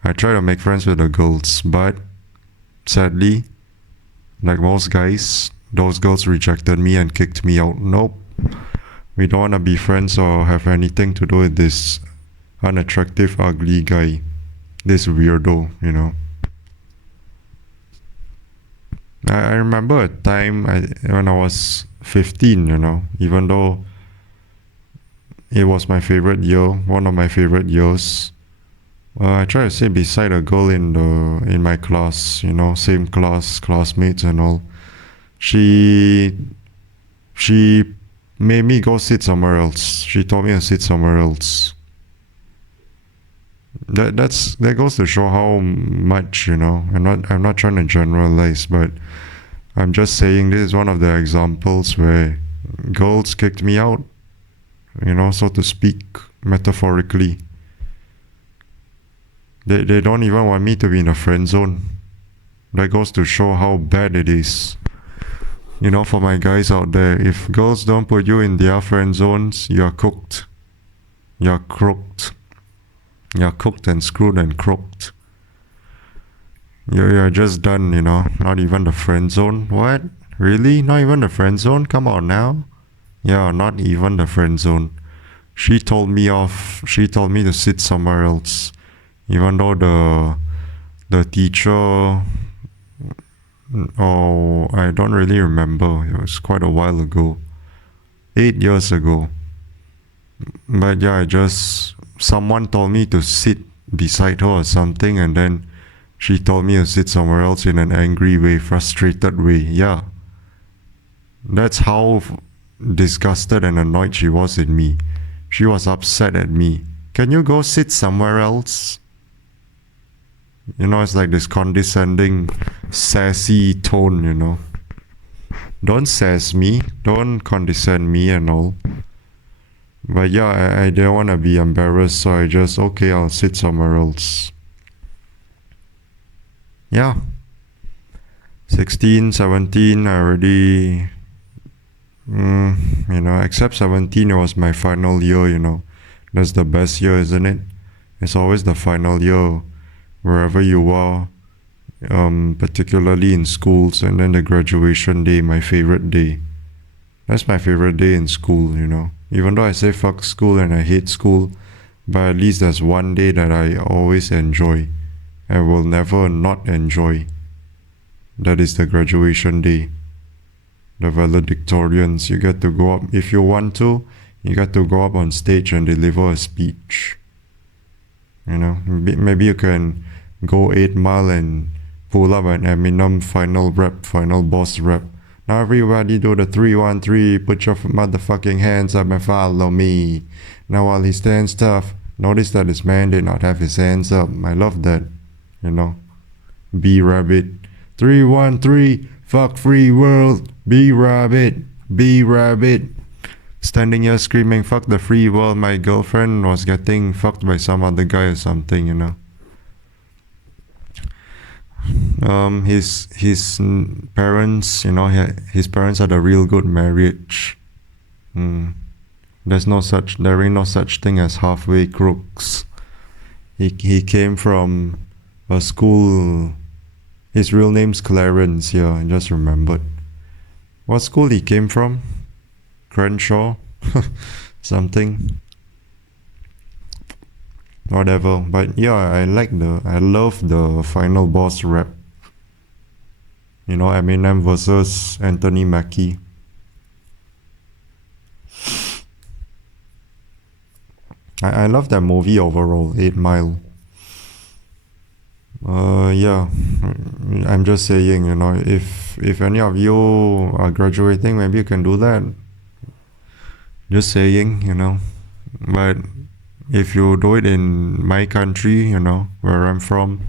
I try to make friends with the girls, but sadly, like most guys, those girls rejected me and kicked me out. Nope. We don't want to be friends or have anything to do with this unattractive, ugly guy. This weirdo, I remember a time when I was 15, even though it was my favorite year, one of my favorite years. I try to sit beside a girl in my class, same class, classmates and all. She made me go sit somewhere else. She told me to sit somewhere else. That goes to show how much, I'm not trying to generalize, but I'm just saying this is one of the examples where girls kicked me out, so to speak, metaphorically. They don't even want me to be in a friend zone. That goes to show how bad it is. For my guys out there, if girls don't put you in their friend zones, you're cooked. You're crooked. You're cooked and screwed and crooked. You're just done, Not even the friend zone. What? Really? Not even the friend zone? Come on now. Yeah, not even the friend zone. She told me off. She told me to sit somewhere else. Even though the teacher... Oh, I don't really remember. It was quite a while ago. 8 years ago. But yeah, someone told me to sit beside her or something, and then she told me to sit somewhere else in an angry way, frustrated way. Yeah. That's how disgusted and annoyed she was in me. She was upset at me. Can you go sit somewhere else? It's like this condescending, sassy tone, Don't sass me. Don't condescend me and all. But yeah, I didn't want to be embarrassed, so I just, okay, I'll sit somewhere else. Yeah. 16, 17, I already... except 17, it was my final year, That's the best year, isn't it? It's always the final year, wherever you are, particularly in schools, and then the graduation day, my favorite day. That's my favorite day in school, Even though I say fuck school and I hate school, but at least there's one day that I always enjoy and will never not enjoy. That is the graduation day. The valedictorians, you get to go up, if you want to, you get to go up on stage and deliver a speech. Maybe you can go 8 Mile and pull up an Eminem final rap, final boss rap. Now everybody do the 3-1-3, put your motherfucking hands up and follow me. Now while he stands tough, notice that this man did not have his hands up. I love that, B-Rabbit. 3-1-3, fuck free world. Be rabbit, be rabbit. Standing here screaming, fuck the free world. My girlfriend was getting fucked by some other guy or something, you know. His parents, you know, his parents had a real good marriage. There ain't no such thing as halfway crooks. He came from a school. His real name's Clarence. Yeah, I just remembered. What school he came from? Crenshaw, something. Whatever. But yeah, I love the final boss rap. You know, Eminem versus Anthony Mackie. I love that movie overall, 8 Mile. Yeah, I'm just saying, you know, if any of you are graduating, maybe you can do that. Just saying, you know. But if you do it in my country, you know, where I'm from,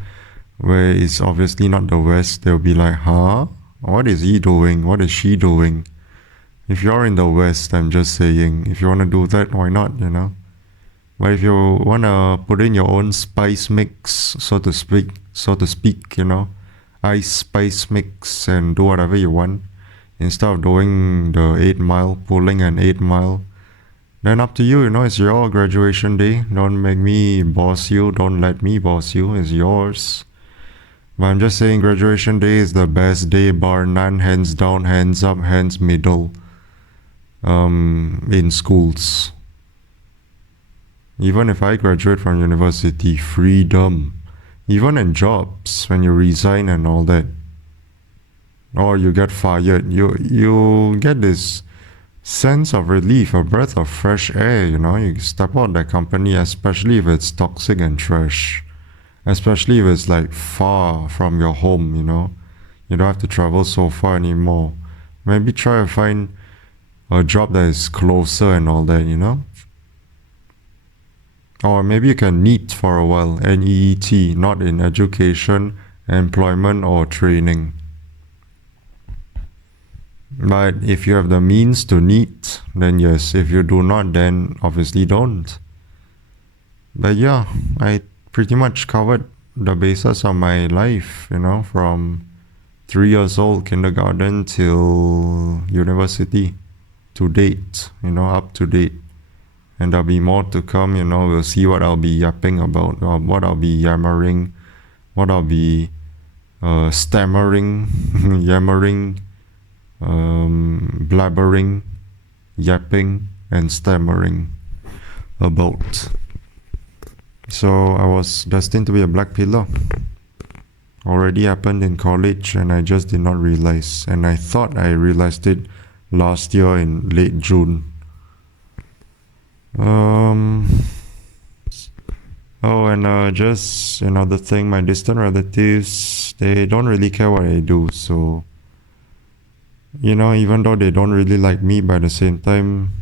where it's obviously not the West, they'll be like, huh? What is he doing? What is she doing? If you're in the West, I'm just saying, if you want to do that, why not, you know? But if you want to put in your own spice mix, so to speak, you know, ice spice mix and do whatever you want, instead of doing the 8 Mile, pulling an 8 Mile, then up to you, you know, it's your graduation day. Don't make me boss you. Don't let me boss you. It's yours. But I'm just saying graduation day is the best day, bar none, hands down, hands up, hands middle, in schools. Even if I graduate from university, freedom. Even in jobs, when you resign and all that, or you get fired, you get this sense of relief, a breath of fresh air, you know. You step out that company, especially if it's toxic and trash. Especially if it's like far from your home, you know. You don't have to travel so far anymore. Maybe try to find a job that is closer and all that, you know. Or maybe you can NEET for a while, NEET, not in education, employment or training. But if you have the means to NEET, then yes. If you do not, then obviously don't. But yeah, I pretty much covered the basis of my life, you know, from 3 years old, kindergarten, till university, to date, you know, up to date. And there'll be more to come, you know. We'll see what I'll be yapping about, or what I'll be yammering, what I'll be stammering, yammering, blabbering, yapping, and stammering about. So I was destined to be a blackpiller. Already happened in college, and I just did not realize. And I thought I realized it last year in late June. Just another thing, my distant relatives, they don't really care what I do, so, you know, even though they don't really like me, but at the same time,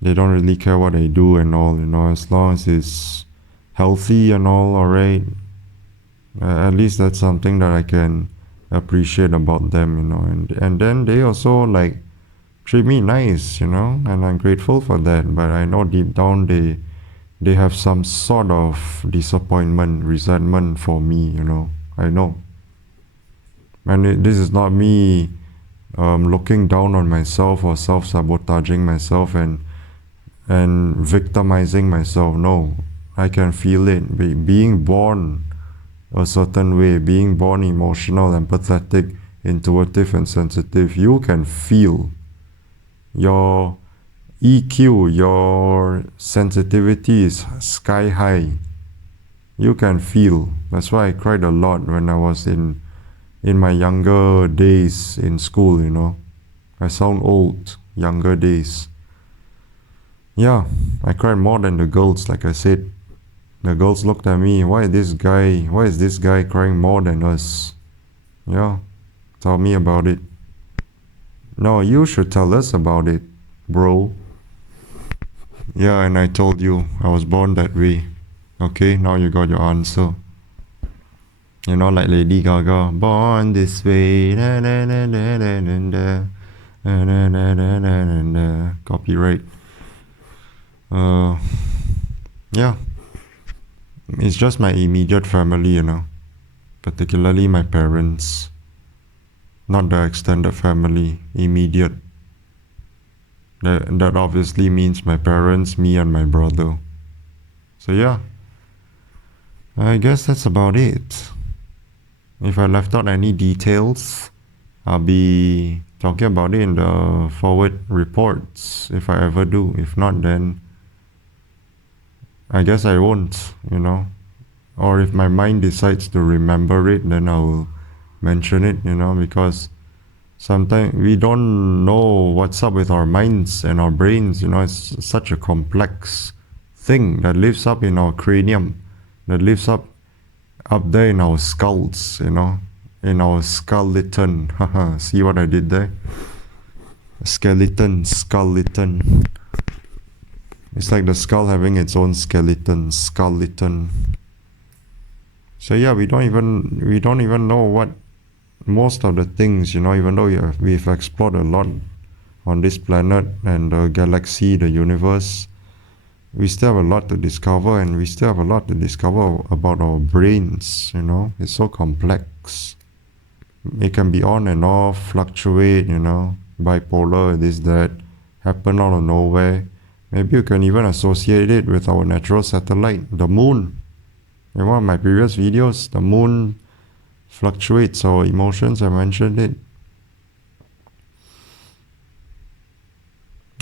they don't really care what I do and all, you know, as long as it's healthy and all, alright. At least that's something that I can appreciate about them, you know, and then they also, like, treat me nice, you know, and I'm grateful for that. But I know deep down they have some sort of disappointment, resentment for me, you know. I know. And this is not me looking down on myself or self-sabotaging myself and victimizing myself. No, I can feel it. Being born a certain way, being born emotional, empathetic, intuitive, and sensitive, you can feel. Your EQ, your sensitivity is sky high. You can feel. That's why I cried a lot when I was in my younger days in school, you know. I sound old, younger days. Yeah, I cried more than the girls, like I said. The girls looked at me, why is this guy crying more than us? Yeah, tell me about it. No, you should tell us about it, bro. Yeah, and I told you, I was born that way. Okay, now you got your answer. You know, like Lady Gaga, born this way, da, da, da, da, da, da, da. Copyright. Yeah. It's just my immediate family, you know. Particularly my parents. Not the extended family. Immediate. That obviously means my parents, me and my brother. So yeah. I guess that's about it. If I left out any details, I'll be talking about it in the forward reports if I ever do. If not, then I guess I won't, you know. Or if my mind decides to remember it, then I will mention it, you know, because sometimes we don't know what's up with our minds and our brains, you know. It's such a complex thing that lives up in our cranium, that lives up there in our skulls, you know, in our skeleton. Haha, see what I did there? Skeleton. It's like the skull having its own skeleton. So yeah, we don't even know what most of the things, you know, even though we've explored a lot on this planet and the galaxy, the universe, we still have a lot to discover, and we still have a lot to discover about our brains, you know. It's so complex. It can be on and off, fluctuate, you know, bipolar, this, that, happen out of nowhere. Maybe you can even associate it with our natural satellite, the moon. In one of my previous videos, the moon fluctuates our emotions. I mentioned it.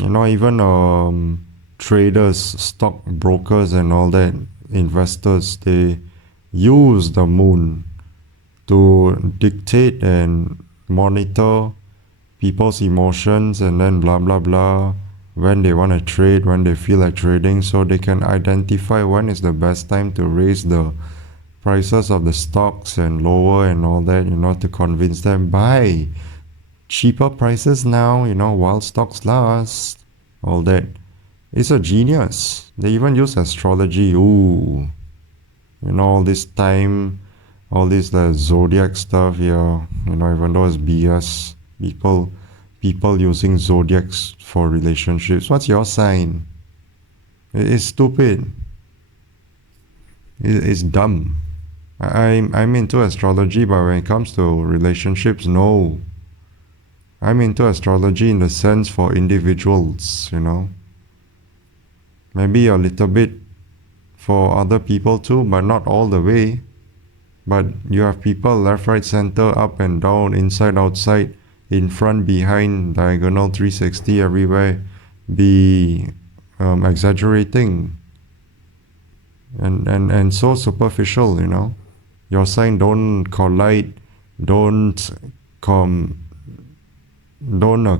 You know, even traders, stock brokers and all that, investors, they use the moon to dictate and monitor people's emotions, and then blah blah blah, when they want to trade, when they feel like trading, so they can identify when is the best time to raise the prices of the stocks and lower and all that, you know, to convince them buy cheaper prices now, you know, while stocks last, all that. It's a genius. They even use astrology. Ooh, you know, all this time, all this zodiac stuff. Yeah, you know, even though it's BS, people using zodiacs for relationships. What's your sign? It's stupid. It's dumb. I'm into astrology, but when it comes to relationships, no. I'm into astrology in the sense for individuals, you know. Maybe a little bit for other people too, but not all the way. But you have people left, right, center, up and down, inside, outside, in front, behind, diagonal, 360, everywhere, be exaggerating and so superficial, you know. Your sign don't collide, don't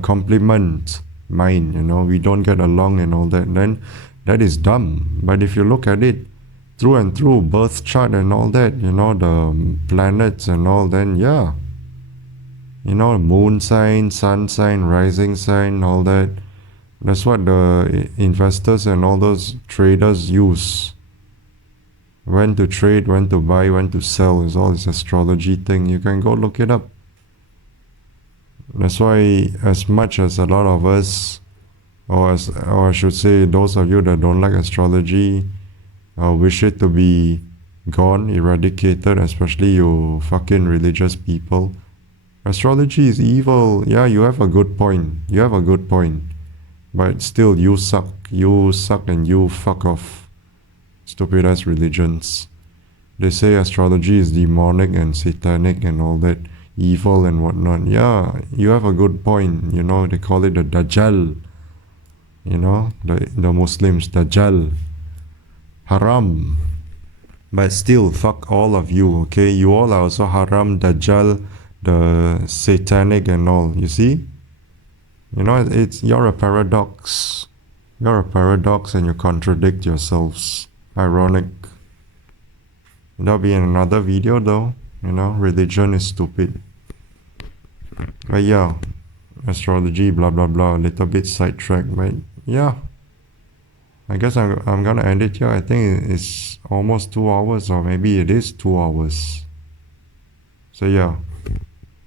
compliment mine, you know. We don't get along and all that. Then that is dumb. But if you look at it through and through, birth chart and all that, you know, the planets and all, then yeah, you know, moon sign, sun sign, rising sign, all that. That's what the investors and all those traders use. When to trade, when to buy, when to sell is all this astrology thing. You can go look it up. That's why, as much as a lot of us, or I should say those of you that don't like astrology, wish it to be gone, eradicated, especially you fucking religious people. Astrology is evil. Yeah, you have a good point. But still, you suck. You suck and you fuck off. Stupid ass religions. They say astrology is demonic and satanic and all that, evil and whatnot. Yeah, you have a good point. You know, they call it the Dajjal. You know, the Muslims, Dajjal. Haram. But still, fuck all of you, okay? You all are also haram, Dajjal, the satanic and all. You see? You know, you're a paradox. You're a paradox and you contradict yourselves. Ironic. That'll be in another video though. You know, religion is stupid. But yeah, astrology, blah blah blah, a little bit sidetracked, but yeah. I guess I'm gonna end it here. I think it's almost 2 hours, or maybe it is 2 hours. So yeah,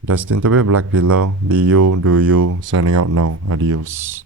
Destined to be a black pillow. Be you, do you. Signing out now. Adios.